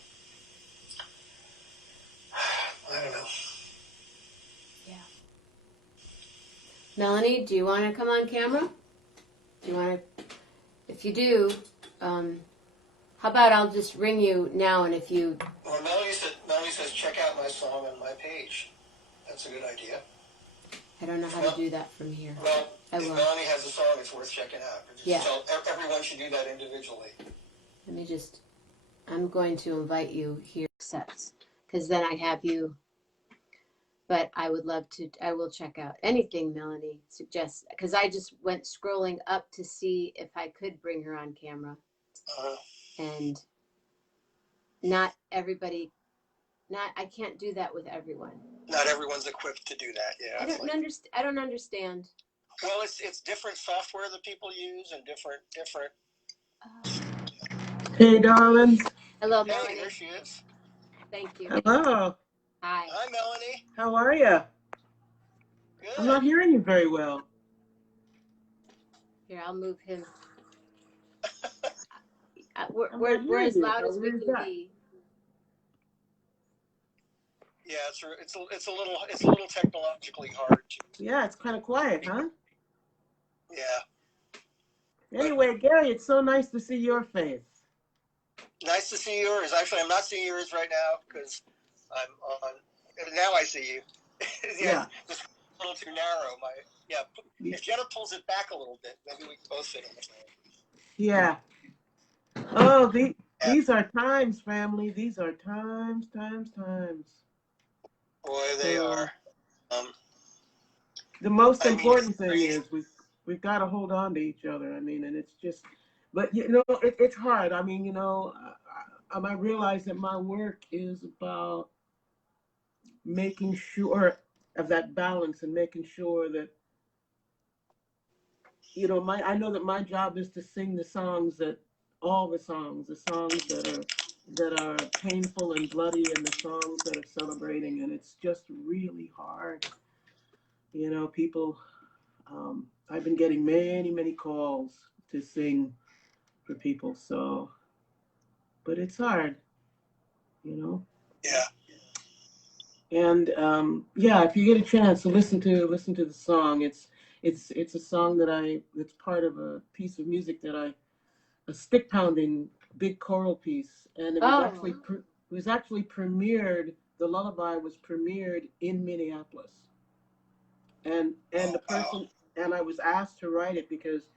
I don't know. Yeah. Melanie, do you want to come on camera? Do you want to? If you do, how about I'll just ring you now, and if you... Well, Melanie says check out my song on my page. That's a good idea. I don't know how to do that from here. Well, I If will. Melanie has a song, it's worth checking out. Yeah. Everyone should do that individually. Let me just, I'm going to invite you here, accepts, because then I have you, but I would love to, I will check out anything Melanie suggests, because I just went scrolling up to see if I could bring her on camera, and not everybody, I can't do that with everyone. Not everyone's equipped to do that. Yeah. I don't understand. Well, it's different software that people use and different. Hey, darlings. Hello, Hey, Melanie. there she is. Thank you. Hello. Hi. Hi, Melanie. How are you? Good. I'm not hearing you very well. Here, I'll move him. I'm We're not hearing as you. loud How as we weird is can that? be. Yeah, it's a little technologically hard to. Yeah, it's kind of quiet, huh? Yeah. Anyway, Gary, it's so nice to see your face. Nice to see yours. Actually, I'm not seeing yours right now because I'm on. Now I see you. Yeah. Just a little too narrow. If Jenna pulls it back a little bit, maybe we can both sit on the phone. Yeah. Oh, these are times, family. These are times. Boy, they are. The most important thing is we've got to hold on to each other. I mean, and it's just, but it's hard. I mean, I realize that my work is about making sure of that balance and making sure that I know that my job is to sing the songs that the songs that are painful and bloody, and the songs that are celebrating, and it's just really hard. People. I've been getting many calls to sing for people, but it's hard, you know. Yeah. And yeah, if you get a chance to listen to the song, it's a song it's part of a piece of music a stick pounding big choral piece, and it was actually premiered. The lullaby was premiered in Minneapolis, and the person and I was asked to write it because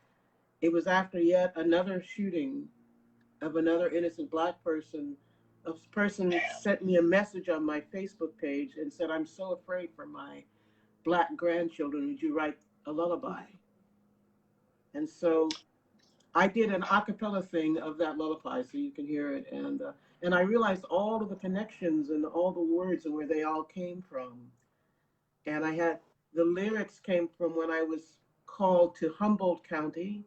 it was after yet another shooting of another innocent black person. A person sent me a message on my Facebook page and said, "I'm so afraid for my black grandchildren. Would you write a lullaby?" And so I did an a cappella thing of that lullaby so you can hear it. And I realized all of the connections and all the words and where they all came from. And the lyrics came from when I was called to Humboldt County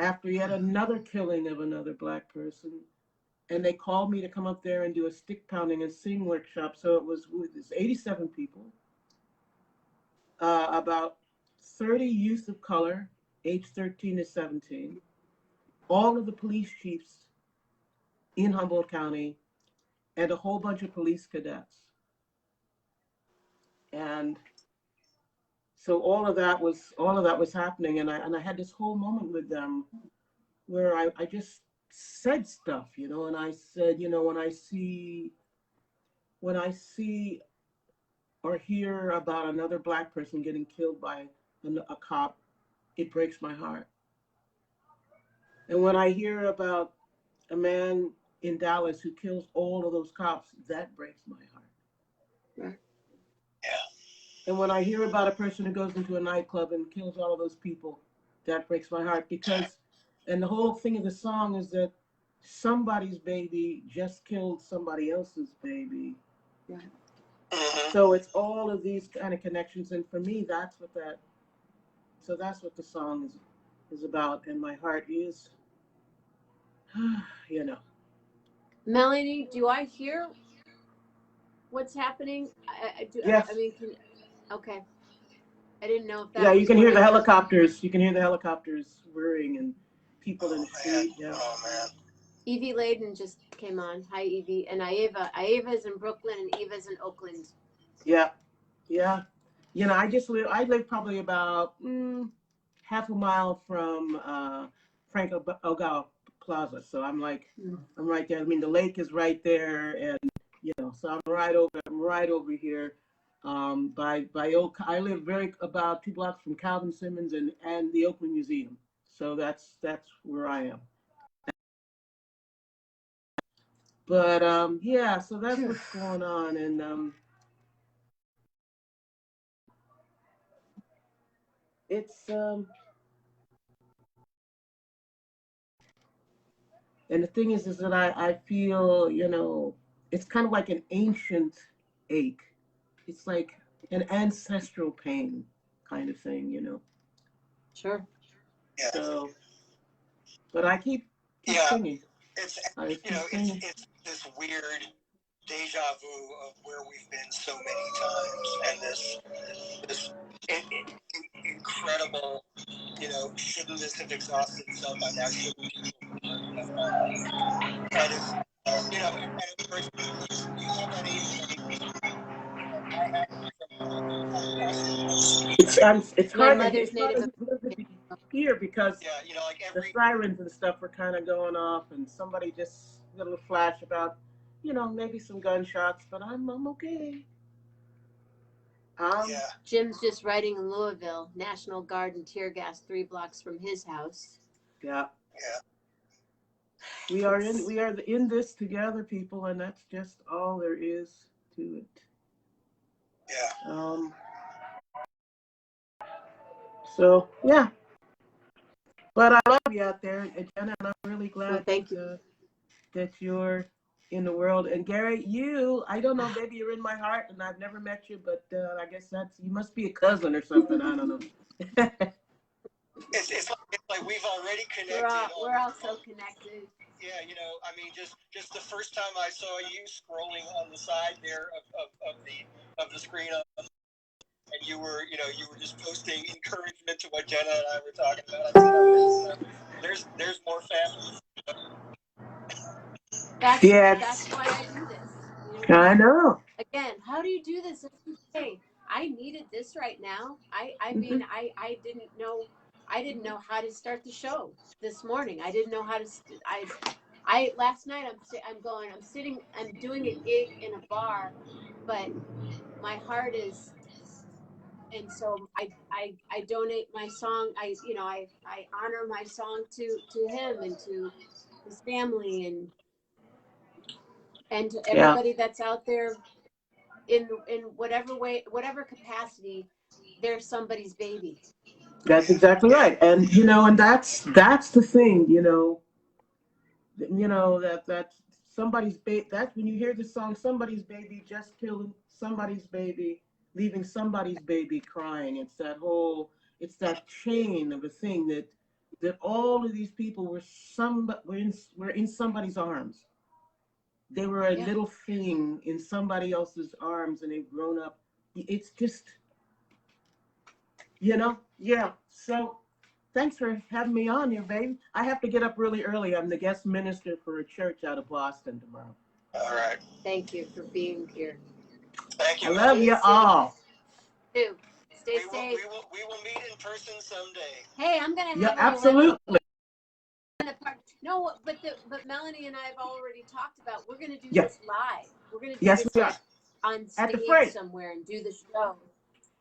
after yet another killing of another black person. And they called me to come up there and do a stick pounding and sing workshop. So it was 87 people, about 30 youth of color, age 13 to 17, all of the police chiefs in Humboldt County, and a whole bunch of police cadets. And so all of that was happening, and I had this whole moment with them where I just said stuff, and I said, when I see or hear about another black person getting killed by a cop, it breaks my heart. And when I hear about a man in Dallas who kills all of those cops, that breaks my heart. Right. Yeah. And when I hear about a person who goes into a nightclub and kills all of those people, that breaks my heart and the whole thing of the song is that somebody's baby just killed somebody else's baby. Right. So it's all of these kind of connections, and for me, that's what the song is about, and my heart is, Melanie, do I hear what's happening? Yes. I mean, okay. I didn't know if that. Yeah, you can hear the helicopters. You can hear the helicopters whirring and people in the street. Yeah. Oh man. Evie Layden just came on. Hi, Evie. And Aeva. Aeva's in Brooklyn and Eva's in Oakland. Yeah. I live probably about half a mile from Frank Ogawa Plaza. So I'm right there. I mean, the lake is right there, and so I'm right over here. By Oak. I live about 2 blocks from Calvin Simmons and the Oakland Museum. So that's where I am. But yeah, so that's what's going on, and it's and the thing is that I feel, it's kind of like an ancient ache. It's like an ancestral pain kind of thing. Sure. Yeah. So, but I keep Yeah. singing. It's I keep singing. it's this weird deja vu of where we've been so many times, and this incredible, shouldn't this have exhausted itself by now? Shouldn't people have done? And it's, and of course, you already, It's My hard mother's native. to hear because yeah, like the sirens and stuff were kind of going off, and somebody just did a little flash about, maybe some gunshots, but I'm okay. Yeah. Jim's just writing in Louisville, National Guard and tear gas 3 blocks from his house. Yeah. Yeah. We are in this together, people, and that's just all there is to it. Yeah. So yeah, but I love you out there, Jenna, and I'm really glad Well, thank you. That you're in the world. And Gary, I don't know, maybe you're in my heart, and I've never met you, but I guess you must be a cousin or something. I don't know. It's like we've already connected. We're all so connected. Yeah, I mean, just the first time I saw you scrolling on the side there of the screen, and you were just posting encouragement to what Jenna and I were talking about. I said, there's more family. That's why I do this. I know. Again, how do you do this every day? I needed this right now. I mean, I didn't know how to start the show this morning. I didn't know how to. I last night I'm doing a gig in a bar, but my heart is, and so I donate my song. I honor my song to him and to his family and to everybody that's out there in whatever way, whatever capacity, they're somebody's baby. That's exactly right. And and that's the thing, that somebody's baby. That's when you hear the song, somebody's baby just killed somebody's baby, leaving somebody's baby crying. It's that chain of a thing that all of these people were in somebody's arms. They were a little thing in somebody else's arms, and they've grown up. It's just, yeah. So thanks for having me on here, babe. I have to get up really early. I'm the guest minister for a church out of Boston tomorrow. All right. Thank you for being here. Thank you. I love you all. Too. Stay safe. We will meet in person someday. Hey, I'm gonna have you absolutely. No, but Melanie and I have already talked about. We're gonna do this live. We're gonna do this on stage somewhere and do the show.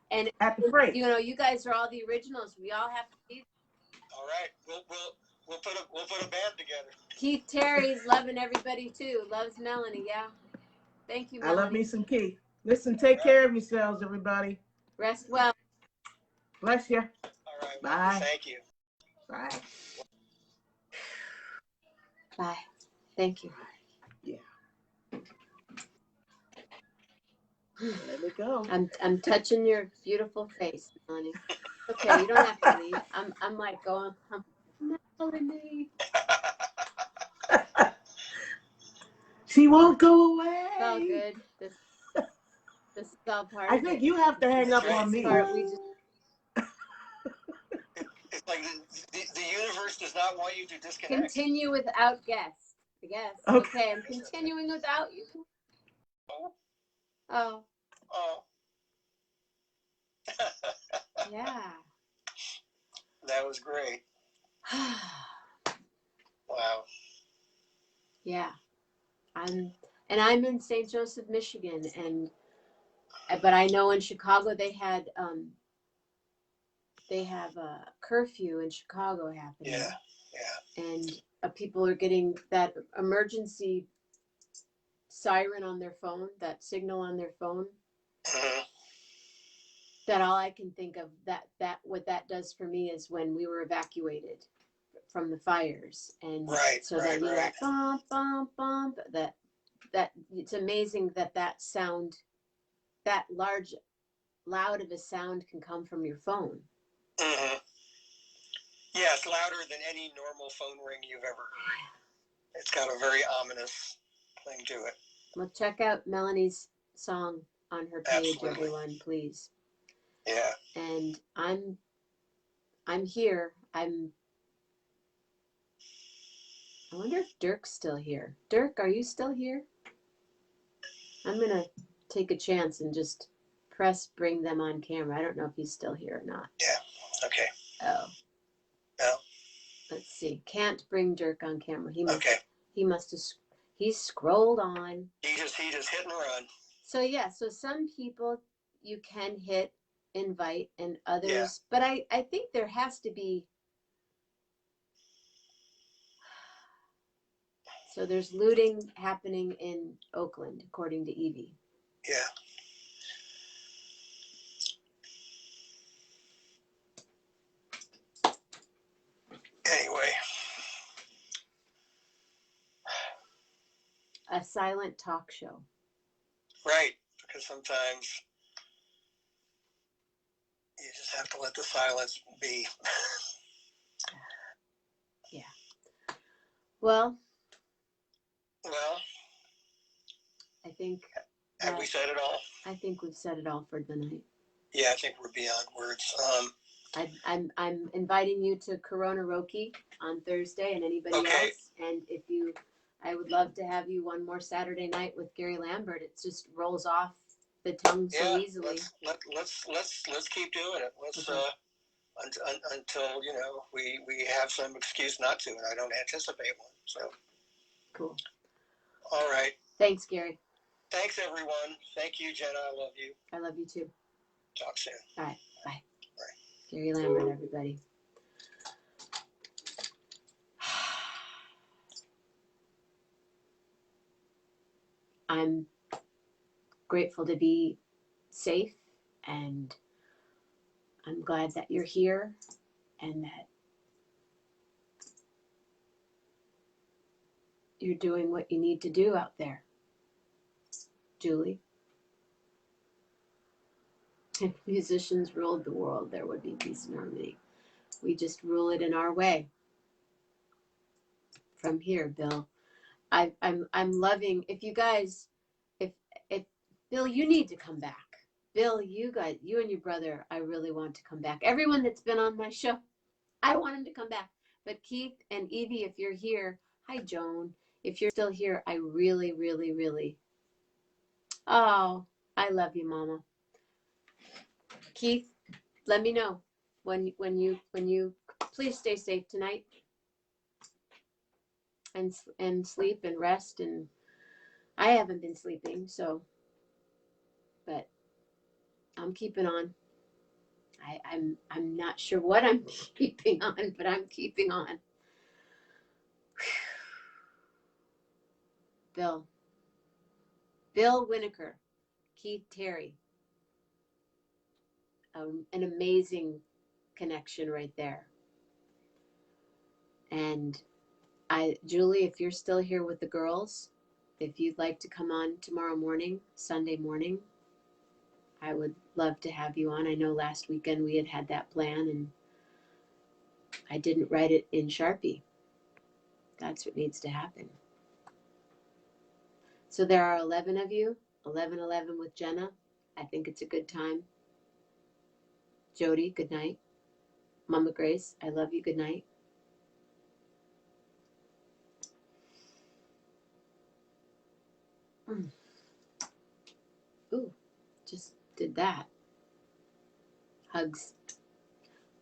And at the Freight. You guys are all the originals. We all have to be. All right, we'll put a band together. Keith Terry's loving everybody too. Loves Melanie. Yeah. Thank you, Melanie. I love me some Keith. Listen, take care of yourselves, everybody. Rest well. Bless you. All right. Bye. Thank you. Bye. Bye. Thank you. Yeah. Let me go. I'm touching your beautiful face, Melanie. Okay, you don't have to leave. I'm like going, Melanie. She won't go away. It's all good. This is all part I of think it. you have to hang up on me. It's like the universe does not want you to disconnect. Continue without guests. I guess. Okay, I'm continuing without you. Oh. Yeah. That was great. Wow. Yeah. I'm in St. Joseph, Michigan, but I know in Chicago they have a curfew in Chicago happening. Yeah. And people are getting that emergency siren on their phone, that signal on their phone. Mhm. That all I can think of that what that does for me is when we were evacuated from the fires, and then you that bump bump bump, that it's amazing that sound, that loud of a sound can come from your phone. Mm-hmm. Yeah, it's louder than any normal phone ring you've ever heard. It's got a very ominous thing to it. Well, check out Melanie's song on her page, Absolutely. everyone, please. Yeah. And I'm here. I wonder if Dirk's still here. Dirk, are you still here? I'm gonna take a chance and just press bring them on camera. I don't know if he's still here or not. Yeah. Okay. Oh. No. Let's see. Can't bring Dirk on camera. He must have. He's scrolled on. He just hit and run. So yeah. So some people you can hit invite, and others, but I think there has to be. So there's looting happening in Oakland, according to Evie. Yeah. Anyway. A silent talk show. Right, because sometimes you just have to let the silence be. Yeah. Well, I think. Have we said it all? I think we've said it all for the night. Yeah, I think we're beyond words. I'm inviting you to Corona Roki on Thursday, and anybody else. And I would love to have you one more Saturday night with Gary Lambert. It just rolls off the tongue so easily. Let's keep doing it. Let's until we have some excuse not to, and I don't anticipate one. So cool. All right. Thanks, Gary. Thanks, everyone. Thank you, Jenna. I love you. I love you too. Talk soon. All right. Bye. Gary Lambert, everybody. I'm grateful to be safe, and I'm glad that you're here and that you're doing what you need to do out there. Julie. If musicians ruled the world, there would be peace and harmony. We just rule it in our way. From here, Bill. I'm loving. If you guys, if Bill, you need to come back. Bill, you and your brother, I really want to come back. Everyone that's been on my show, I want him to come back. But Keith and Evie, if you're here, hi Joan. If you're still here, I really, really, really. Oh, I love you, Mama. Keith, let me know when you please stay safe tonight and sleep and rest. And I haven't been sleeping, but I'm keeping on. I'm not sure what I'm keeping on, but I'm keeping on. Bill Winokur, Keith Terry. An amazing connection right there. And Julie, if you're still here with the girls, if you'd like to come on tomorrow morning, Sunday morning, I would love to have you on. I know last weekend we had that plan and I didn't write it in Sharpie. That's what needs to happen. So there are 11 of you, 11:11 with Jenna. I think it's a good time. Jody, good night. Mama Grace, I love you, good night. Ooh, just did that. Hugs.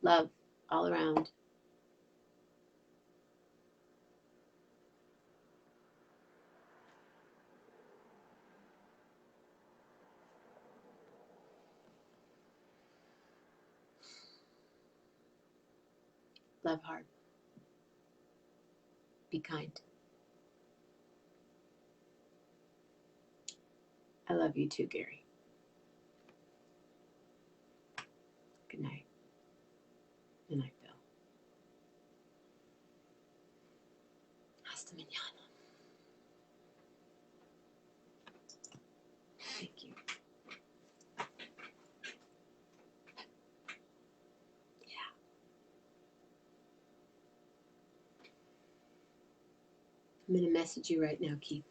Love all around. Love hard. Be kind. I love you too, Gary. Good night. Good night, Bill. Hasta mañana. Thank you. Yeah. I'm going to message you right now, Keith.